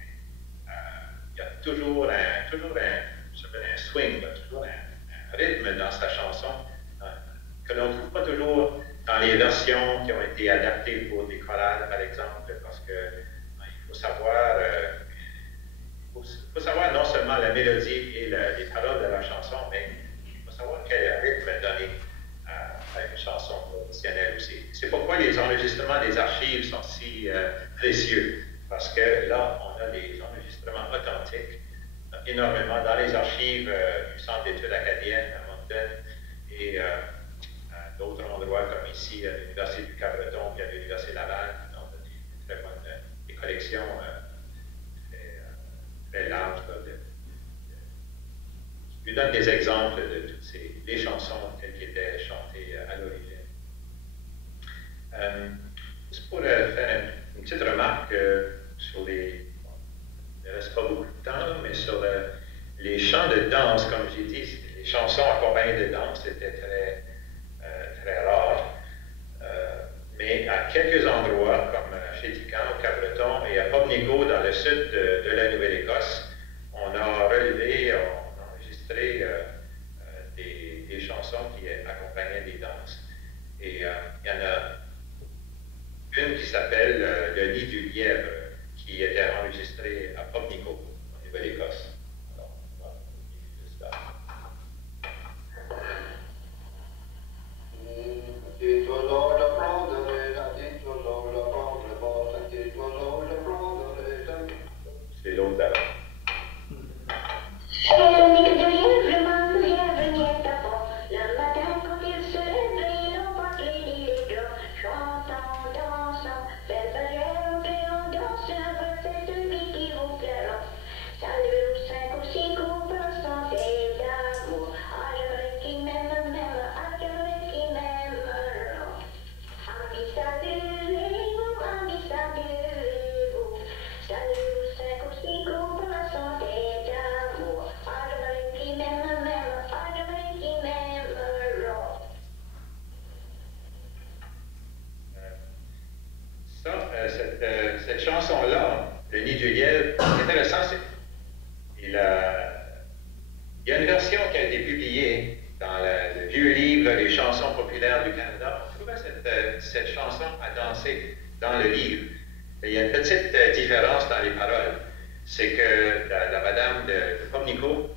Il y a toujours un swing, toujours un rythme dans sa chanson que l'on ne trouve pas toujours dans les versions qui ont été adaptées pour des chorales, par exemple, parce que il faut savoir non seulement la mélodie et les paroles de la chanson, mais il faut savoir quel rythme donner à une chanson traditionnelle aussi. C'est pourquoi les enregistrements des archives sont si précieux, parce que là, on a des enregistrements authentiques, énormément dans les archives du Centre d'études acadiennes à Moncton et d'autres endroits comme ici à l'Université du Cabreton et à l'Université Laval, on a des très bonnes des collections très larges. Je vous donne des exemples de toutes les chansons telles qu'elles étaient chantées à l'origine. Juste pour faire une petite remarque sur les... Il ne reste pas beaucoup de temps, mais sur les chants de danse, comme j'ai dit, les chansons accompagnées de danse étaient très rare. Mais à quelques endroits, comme à Chéticamp, au Cabreton et à Pobnico, dans le sud de la Nouvelle-Écosse, on a relevé, on a enregistré des chansons qui accompagnaient des danses. Et il y en a une qui s'appelle Le Nid du Lièvre, qui était enregistrée à Pobnico, en Nouvelle-Écosse. Alors, on va juste là. C'est l'autre d'avant. Cette chanson-là, Le Nid du Lièvre, c'est intéressant. Il y a une version qui a été publiée dans le vieux livre Les chansons populaires du Canada. On trouvait cette chanson à danser dans le livre. Mais il y a une petite différence dans les paroles. C'est que la madame de Pobnico,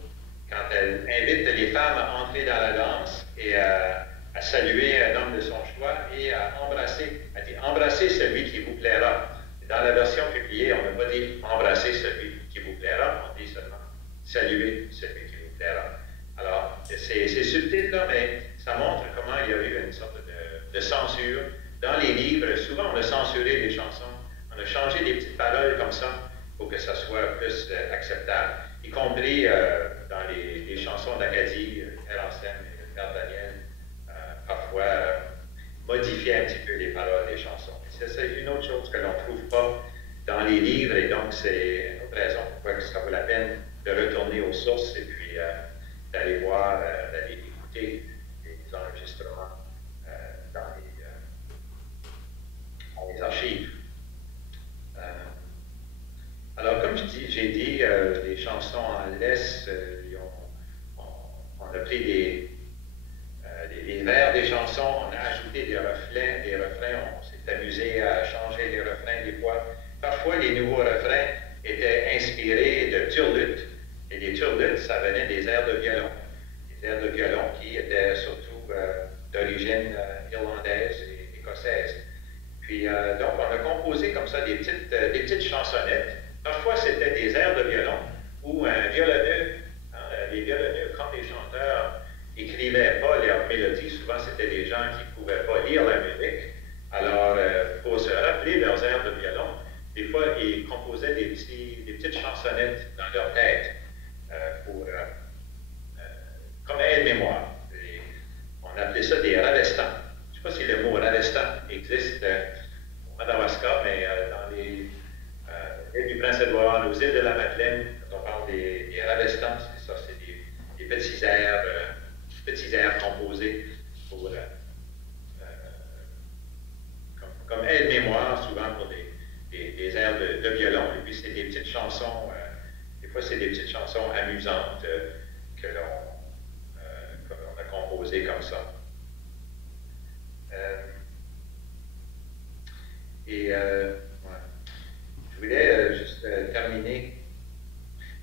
quand elle invite les femmes à entrer dans la danse et à saluer un homme de son choix et à embrasser, elle dit « Embrassez celui qui vous plaira ». Dans la version publiée, on n'a pas dit « Embrassez celui qui vous plaira », on dit seulement « Saluer celui qui vous plaira ». Alors, c'est subtil là, mais ça montre comment il y a eu une sorte de censure. Dans les livres, souvent on a censuré les chansons, on a changé des petites paroles comme ça pour que ça soit plus acceptable, y compris dans les chansons d'Acadie, Erasem et Père Daniel, parfois modifier un petit peu les paroles des chansons. C'est une autre chose que l'on ne trouve pas dans les livres, et donc c'est une autre raison pourquoi ça vaut la peine de retourner aux sources et puis d'aller voir, d'aller écouter les enregistrements dans les archives. Alors, comme j'ai dit, les chansons en laisse, on a pris les vers des chansons, on a ajouté des refrains, on s'est amusé à changer les refrains des fois. Parfois, les nouveaux refrains étaient inspirés de turlutes, et les turlutes, ça venait des airs de violon. Des airs de violon qui étaient surtout d'origine irlandaise et écossaise. Puis, donc, on a composé comme ça des petites chansonnettes. Parfois, c'était des airs de violon où un violonneux, les violonneux, quand les chanteurs n'écrivaient pas leurs mélodies, souvent c'était des gens qui ne pouvaient pas lire la musique. Alors, pour se rappeler leurs airs de violon, des fois, ils composaient des aussi des petites chansonnettes dans leur tête comme aide-mémoire. On appelait ça des ravestants. Je ne sais pas si le mot ravestant existe au Madawaska, mais dans les îles du Prince-Édouard, aux îles de la Madeleine, quand on parle des ravestants, c'est ça, c'est des petits airs composés pour, comme aide-mémoire, souvent pour des airs de violon. Et puis c'est des petites chansons, des fois c'est des petites chansons amusantes que l'on a composées comme ça. Ouais. Je voulais juste terminer.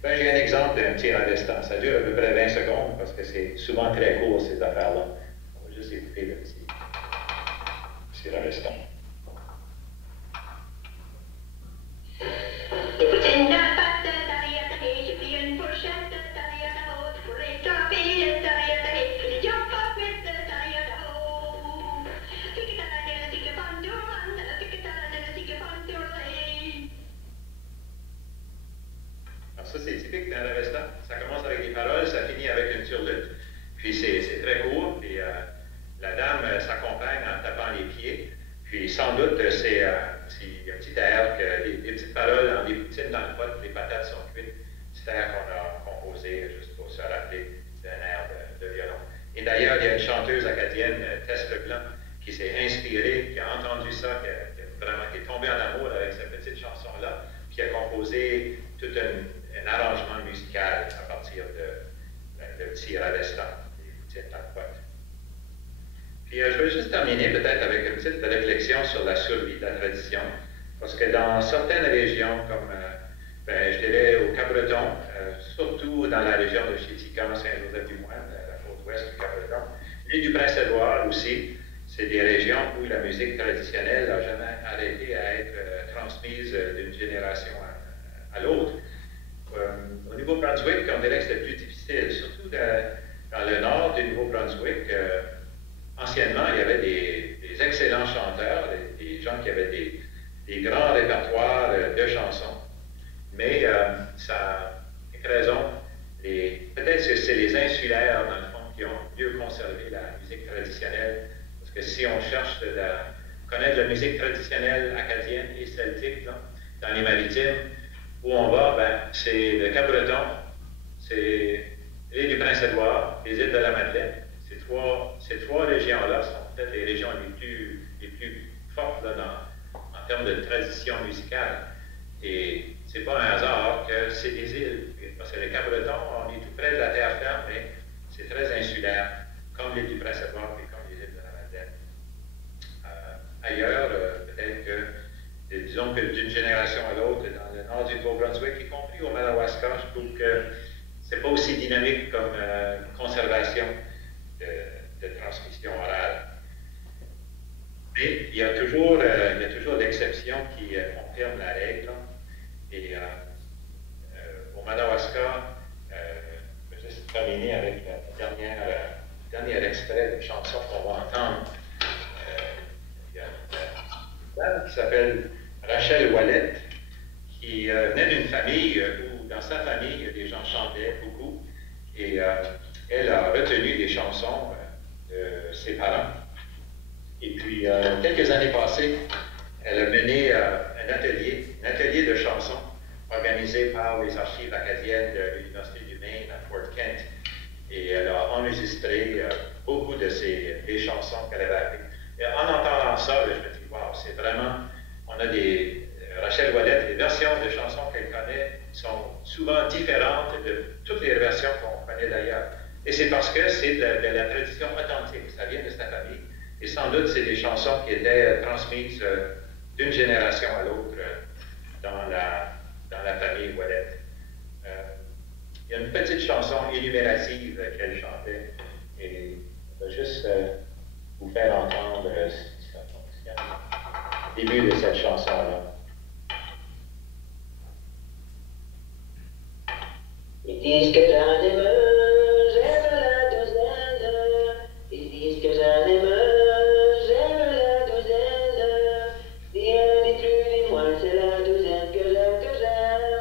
Ben, j'ai un exemple d'un petit ravestant. Ça dure à peu près 20 secondes parce que c'est souvent très court ces affaires-là. On va juste écouter le petit ravestant. Écoutez la patte derrière ta haie, j'ai pris une fourchette derrière ta haute, pour les taper derrière ta haie, puis les jump up with derrière ta haute. Tic-tac-tac, tic-tac-tac, Alors ça, c'est typique d'un ravestant. Ça commence avec des paroles, ça finit avec une turlute. Puis c'est très court, puis la dame s'accompagne en tapant les pieds. Puis sans doute, c'est un petit air, des petites paroles en des poutines dans le pot, les patates sont cuites. C'est un air qu'on a composé juste pour se rappeler, c'est un air de violon. Et d'ailleurs, il y a une chanteuse acadienne, Tess Leblanc, qui s'est inspirée, qui a entendu ça, qui est tombée en amour avec cette petite chanson-là, qui a composé tout un arrangement musical à partir de petits ravestants, des poutines dans le pot. Puis je vais juste terminer peut-être avec une petite réflexion sur la survie de la tradition, parce que dans certaines régions, comme je dirais au Cap-Breton, surtout dans la région de Chéticamp, Saint-Joseph-du-Moine, la côte ouest du Cap-Breton, l'île du Prince-Édouard aussi, c'est des régions où la musique traditionnelle n'a jamais arrêté à être transmise d'une génération à l'autre. Au Nouveau-Brunswick, on dirait que c'était plus difficile, surtout dans le nord du Nouveau-Brunswick. Anciennement, il y avait des excellents chanteurs, des gens qui avaient des grands répertoires de chansons. Mais ça a une raison. Peut-être que c'est les insulaires, dans le fond, qui ont mieux conservé la musique traditionnelle. Parce que si on cherche connaître la musique traditionnelle acadienne et celtique dans les maritimes, où on va, c'est le Cap-Breton, c'est l'île du Prince-Édouard, les îles de la Madeleine. Ces trois régions-là sont peut-être les régions les plus fortes en termes de tradition musicale. Et c'est pas un hasard que c'est des îles. Parce que le Cap-Breton, on est tout près de la terre ferme, mais c'est très insulaire, comme l'île du Prince-Édouard et comme les îles de la Madeleine. Ailleurs, peut-être que, disons que d'une génération à l'autre, dans le nord du Nouveau-Brunswick, y compris au Madawaska, je trouve que c'est pas aussi dynamique comme conservation de transmission orale. Mais il y a toujours l'exception qui confirme la règle. Et au Madawaska, je vais juste terminer avec le dernier extrait de chanson qu'on va entendre. Il y a une dame qui s'appelle Rachel Ouellet, qui venait d'une famille où, dans sa famille, les gens chantaient beaucoup. Et elle a retenu des chansons de ses parents. Et puis, quelques années passées, elle a mené un atelier de chansons organisé par les archives acadiennes de l'Université du Maine à Fort Kent. Et elle a enregistré beaucoup de des chansons qu'elle avait apprises. Et en entendant ça, je me dis, wow, c'est vraiment, on a Rachel Ouellet, les versions de chansons qu'elle connaît sont souvent différentes de toutes les versions qu'on connaît d'ailleurs. Et c'est parce que c'est de la tradition authentique, ça vient de sa famille. Et sans doute, c'est des chansons qui étaient transmises d'une génération à l'autre dans la famille Ouellet. Il y a une petite chanson énumérative qu'elle chantait. Et je vais juste vous faire entendre, si ça fonctionne, le début de cette chanson-là. Ils disent que j'en aime, j'aime la douzaine. Ils disent que j'en aime, j'aime la douzaine. Ni un, ni plus, ni moins, c'est la douzaine que j'aime, que j'aime.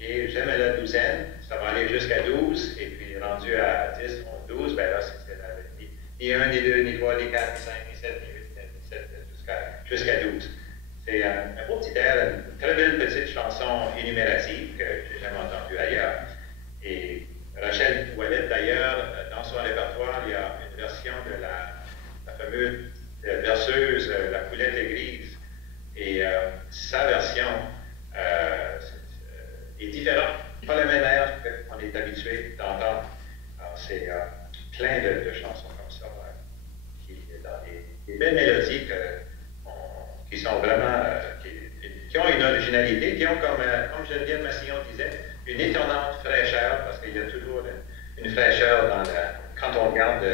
Et j'aime la douzaine, ça va aller jusqu'à 12, et puis rendu à 10, 11, 12, ben là, c'est ni 1, ni 2, ni 3, ni 4, ni 5, ni 7, ni 8, ni 7, jusqu'à 12. C'est un beau petit air, une très belle petite chanson énumérative que j'ai jamais entendue ailleurs. Et Rachel Ouellette, d'ailleurs, dans son répertoire, il y a une version de la fameuse verseuse La Poulette est grise. Et sa version est différente. Pas le même air qu'on est habitué d'entendre. Alors, c'est plein de chansons comme ça, qui dans des belles mélodies qui sont vraiment, qui ont une originalité, qui ont, comme Geneviève Massillon disait, une étonnante fraîcheur, parce qu'il y a toujours une fraîcheur quand on regarde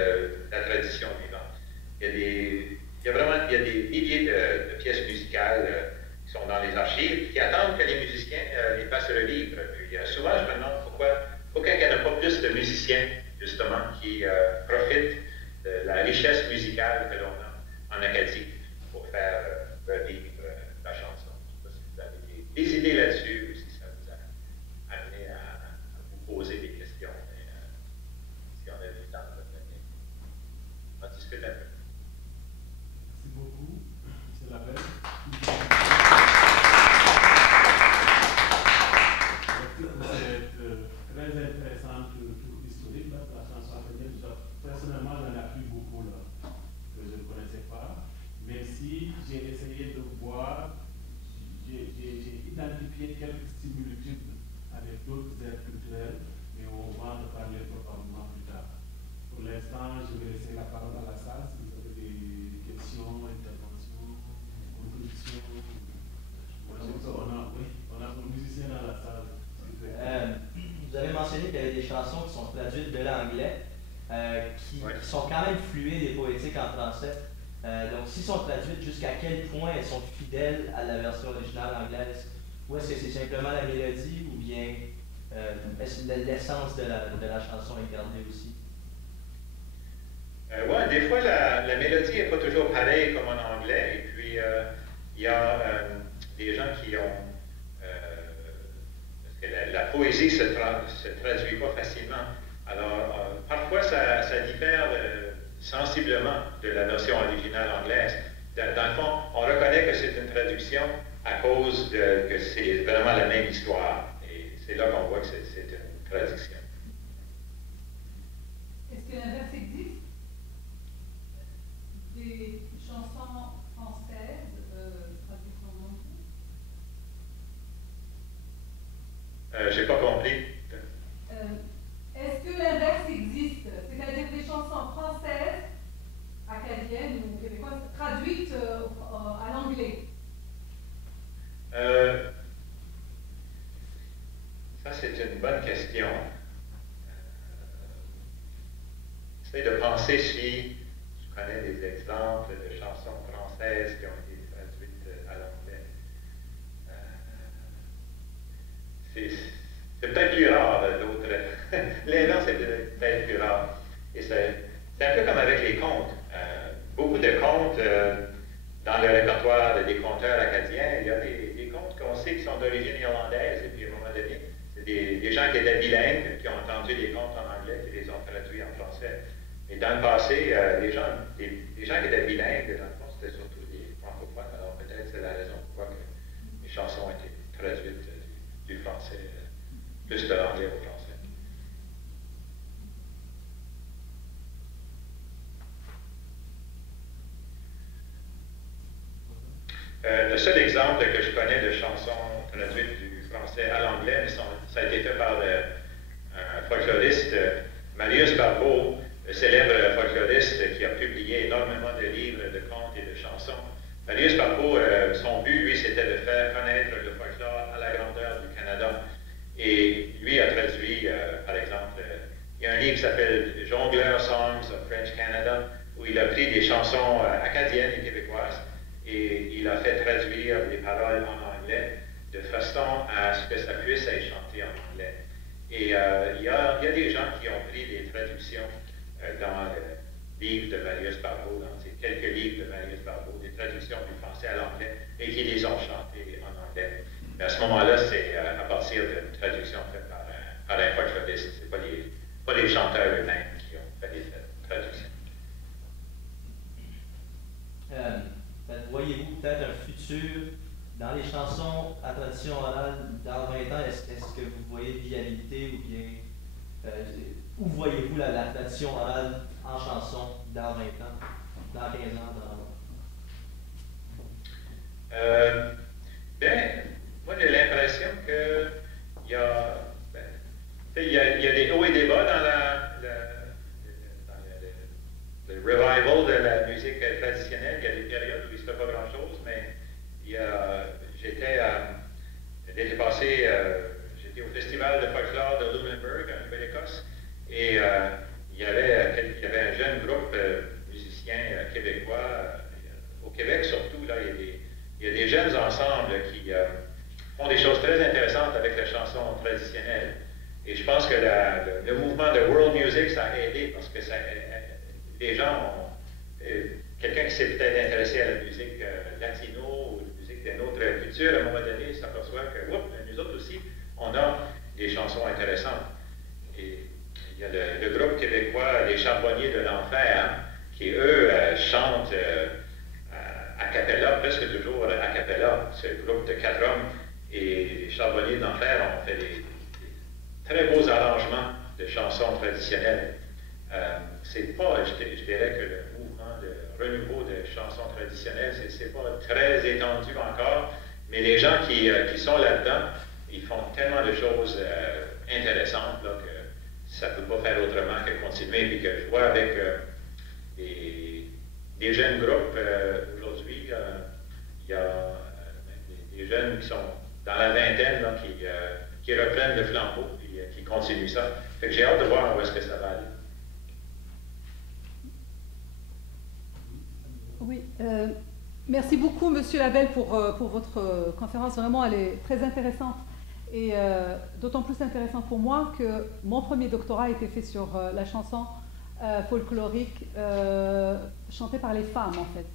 la tradition vivante. Il y a des milliers de pièces musicales qui sont dans les archives, qui attendent que les musiciens les fassent revivre. Puis souvent, je me demande pourquoi il n'y en a pas plus de musiciens, justement, qui profitent de la richesse musicale que l'on a en Acadie pour faire revivre la chanson. Je ne sais pas si vous avez des idées là-dessus, ou si ça vous a amené à vous poser des questions. Mais, si on a du temps de venir, on discute un peu. Merci beaucoup. C'est la belle. Merci pour cette très intéressante tour historique là, de la chanson acadienne. Personnellement, j'en ai appris beaucoup là, que je ne connaissais pas. Merci. J'ai essayé de voir, j'ai identifié quelques similitudes avec d'autres aires culturelles, mais on va en parler probablement plus tard. Pour l'instant, je vais laisser la parole à la salle si vous avez des questions, interventions, contributions. On a un musicien dans la salle. Vous avez mentionné qu'il y avait des chansons qui sont traduites de l'anglais, qui sont quand même fluides et poétiques en français. Donc, s'ils sont traduites, jusqu'à quel point elles sont fidèles à la version originale anglaise? Ou est-ce que c'est simplement la mélodie, ou bien est-ce que l'essence de la chanson est gardée aussi? Oui, des fois, la mélodie n'est pas toujours pareille comme en anglais. Et puis, il y a des gens qui ont... parce que la poésie se traduit pas facilement. Alors, parfois, ça diffère sensiblement de la version originale anglaise. Dans le fond, on reconnaît que c'est une traduction à cause que c'est vraiment la même histoire. Et c'est là qu'on voit que c'est une traduction. Est-ce que l'inverse existe? Des chansons françaises traduites en anglais? J'ai pas compris. Est-ce que l'inverse existe? C'est-à-dire des chansons françaises, acadiennes ou québécoises, traduites à l'anglais? Ça, c'est une bonne question. J'essaie de penser si je connais des exemples de chansons françaises qui ont été traduites à l'anglais. C'est peut-être plus rare, d'autres. L'inverse est peut-être plus rare. Et c'est un peu comme avec les contes. Beaucoup de contes dans le répertoire des conteurs acadiens, il y a des contes qu'on sait qui sont d'origine irlandaise, et puis à un moment donné, c'est des gens qui étaient bilingues, qui ont entendu des contes en anglais, qui les ont traduits en français. Et dans le passé, les gens qui étaient bilingues, dans le fond, c'était surtout des francophones. Alors peut-être c'est la raison pourquoi les chansons ont été traduites du français, plus de l'anglais au français. Le seul exemple que je connais de chansons traduites du français à l'anglais, mais ça a été fait par un folkloriste, Marius Barbeau, le célèbre folkloriste qui a publié énormément de livres de contes et de chansons. Marius Barbeau, son but, lui, c'était de faire connaître le folklore à la grandeur du Canada. Et lui a traduit, par exemple, il y a un livre qui s'appelle Jongleur Songs of French Canada, où il a pris des chansons acadiennes et québécoises, et il a fait traduire les paroles en anglais de façon à ce que ça puisse être chanté en anglais. Et il y a des gens qui ont pris des traductions dans le livre de Marius Barbeau, dans ces quelques livres de Marius Barbeau, des traductions du français à l'anglais, et qui les ont chantées en anglais. Mais à ce moment-là, c'est à partir d'une traduction faite par un folkloriste. Ce n'est pas les chanteurs eux-mêmes qui ont fait les traductions. Voyez-vous peut-être un futur dans les chansons à tradition orale dans 20 ans? Est-ce que vous voyez viabilité ou bien où voyez-vous la tradition orale en chanson dans 20 ans, dans 15 ans, Bien, moi j'ai l'impression qu'il y a, il y a des hauts et des bas dans le revival de la musique traditionnelle. Il y a des périodes où il ne se fait pas grand-chose, mais l'été passé, j'étais au festival de folklore de Lunenburg, en Nouvelle-Écosse, et il y avait un jeune groupe musicien québécois, au Québec surtout, là, il y a des jeunes ensembles qui font des choses très intéressantes avec la chanson traditionnelle. Et je pense que le mouvement de world music, ça a aidé parce que les gens ont... quelqu'un qui s'est peut-être intéressé à la musique latino ou la musique d'une autre culture, à un moment donné, s'aperçoit que nous autres aussi, on a des chansons intéressantes. Et il y a le groupe québécois Les Charbonniers de l'Enfer, qui eux chantent a cappella, presque toujours a cappella. C'est un groupe de 4 hommes et les Charbonniers de l'Enfer ont fait des très beaux arrangements de chansons traditionnelles. C'est pas, je dirais que le mouvement de renouveau de chansons traditionnelles, c'est pas très étendu encore, mais les gens qui sont là-dedans, ils font tellement de choses intéressantes là, que ça ne peut pas faire autrement que continuer. Puis que je vois avec des jeunes groupes aujourd'hui, il y a des jeunes qui sont dans la vingtaine là, qui reprennent le flambeau et qui continuent ça. Fait que j'ai hâte de voir où est-ce que ça va aller. Oui, merci beaucoup, Monsieur Labelle, pour votre conférence. Vraiment, elle est très intéressante. Et d'autant plus intéressante pour moi que mon premier doctorat a été fait sur la chanson folklorique chantée par les femmes, en fait.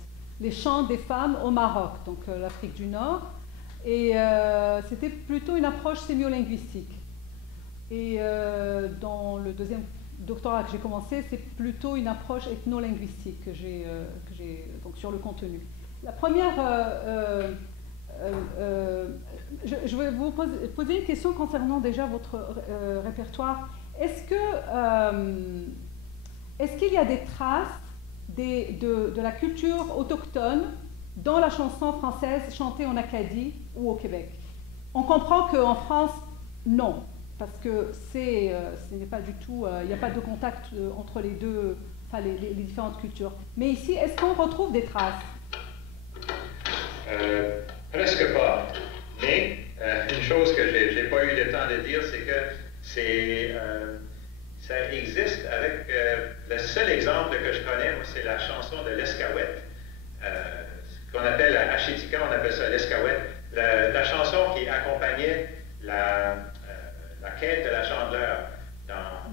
Les chants des femmes au Maroc, donc l'Afrique du Nord. Et c'était plutôt une approche sémiolinguistique. Et dans le deuxième doctorat que j'ai commencé, c'est plutôt une approche ethnolinguistique que j'ai donc sur le contenu. La première, je vais vous poser une question concernant déjà votre répertoire. Est-ce qu'il y a des traces de la culture autochtone dans la chanson française chantée en Acadie ou au Québec? On comprend qu'en France, non. Parce que ce n'est pas du tout, il n'y a pas de contact entre les deux, enfin les différentes cultures. Mais ici, est-ce qu'on retrouve des traces? Presque pas. Mais une chose que je n'ai pas eu le temps de dire, c'est que ça existe avec le seul exemple que je connais, moi, c'est la chanson de l'Escaouette, qu'on appelle à Ashétika, on appelle ça l'Escaouette, la chanson qui accompagnait la quête de la Chandeleur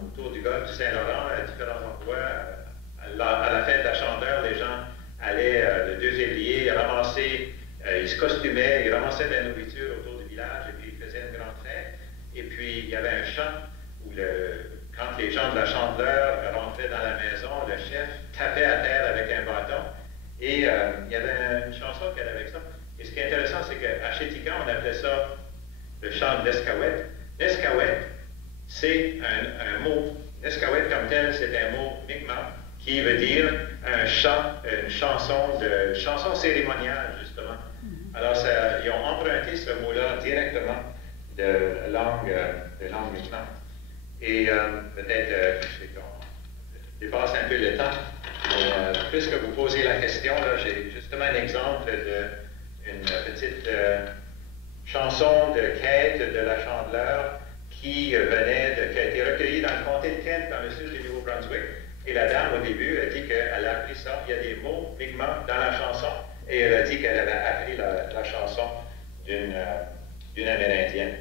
autour du golfe du Saint-Laurent, à différents endroits. À la fête de la Chandeleur, les gens allaient le 2 février ramasser, ils se costumaient, ils ramassaient de la nourriture autour du village et puis ils faisaient une grande fête. Et puis il y avait un chant où quand les gens de la Chandeleur rentraient dans la maison, le chef tapait à terre avec un bâton et il y avait une chanson qu'elle avait avec ça. Et ce qui est intéressant, c'est qu'à Chétika, on appelait ça le chant de l'Escaouette. L'Escaouette, c'est un mot. L'Escaouette comme tel, c'est un mot Mi'kmaq qui veut dire un chant, une chanson cérémoniale, justement. Alors, ils ont emprunté ce mot-là directement de langue Mi'kmaq. Et peut-être, je sais qu'on dépasse un peu le temps, mais puisque vous posez la question, là, j'ai justement un exemple d'une petite chanson de quête de la Chandeleur qui a été recueillie dans le comté de Kent, dans le sud du Nouveau-Brunswick. Et la dame, au début, a dit qu'elle a appris ça. Il y a des mots Mi'kmaq dans la chanson. Et elle a dit qu'elle avait appris la chanson d'une Amérindienne.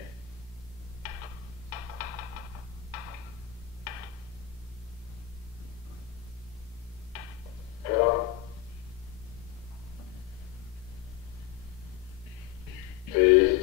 Puis,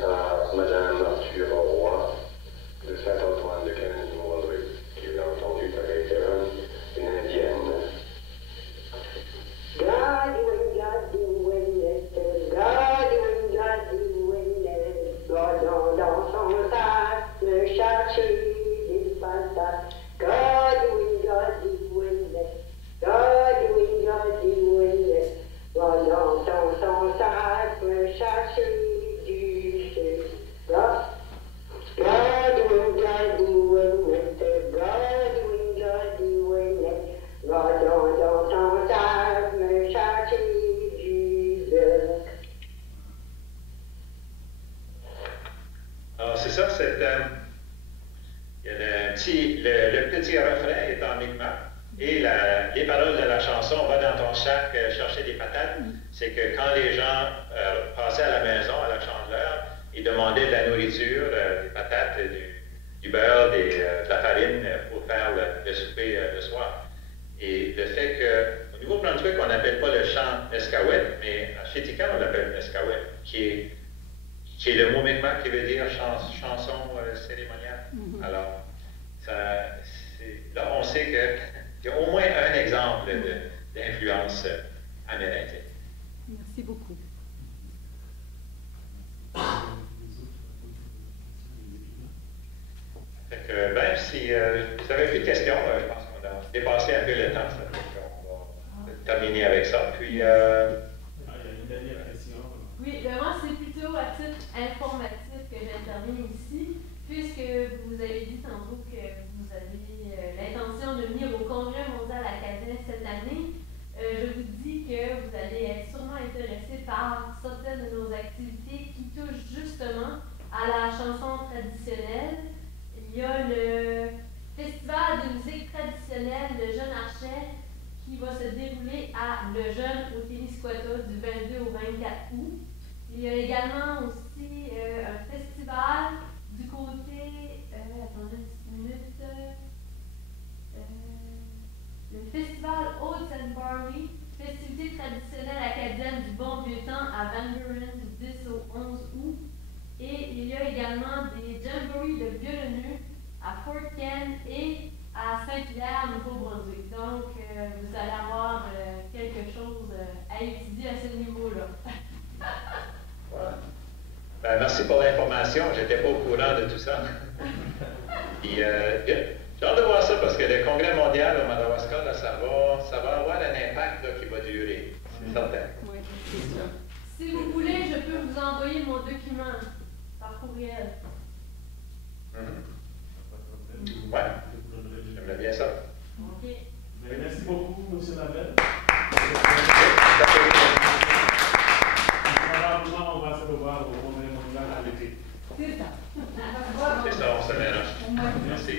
le petit refrain est en Mi'kmaq et les paroles de la chanson « Va dans ton sac chercher des patates », c'est que quand les gens passaient à la maison, à la chandeleur, ils demandaient de la nourriture, des patates, du beurre, de la farine pour faire le souper le soir. Et le fait qu'au Nouveau-Brunswick, on n'appelle pas le chant Escawet, mais à Chéticam, on l'appelle Escawet, qui est le mot Mi'kmaq qui veut dire chanson cérémoniale. Alors, là, on sait qu'il y a au moins un exemple d'influence amérindienne. Merci beaucoup. Si vous avez plus de questions, je pense qu'on a dépassé un peu le temps. On va terminer avec ça. Puis, il y a une dernière question. Oui, moi, c'est plutôt à titre informatif que j'interviens ici, puisque vous avez dit tantôt que vous avez l'intention de venir au Congrès mondial acadien cette année. Je vous dis que vous allez être sûrement intéressé par certaines de nos activités qui touchent justement à la chanson traditionnelle. Il y a le festival de musique traditionnelle de Jeune Archet qui va se dérouler à Le Jeune au Témiscouata du 22 au 24 août. Il y a également aussi un festival du côté, attendez une petite minute, le festival Oats and Barley, festivité traditionnelle acadienne du bon vieux temps à Van Buren du 10 au 11 août. Et il y a également des jamborees de violoneux à Fort Ken et à Saint-Hilaire, Nouveau-Brunswick. Donc, vous allez avoir quelque chose à étudier à ce niveau-là. Voilà. Merci pour l'information. Je n'étais pas au courant de tout ça. Puis, j'ai hâte de voir ça parce que le congrès mondial au Madawaska, là, ça va avoir un impact là, qui va durer. C'est certain. Oui, c'est sûr. Si vous voulez, je peux vous envoyer mon document par courriel. Ouais, j'aimerais bien ça. OK. Merci beaucoup, M. Labelle. Probablement, on va se revoir au Congrès mondial à l'été. C'est ça. C'est ça, on se mélange. Merci.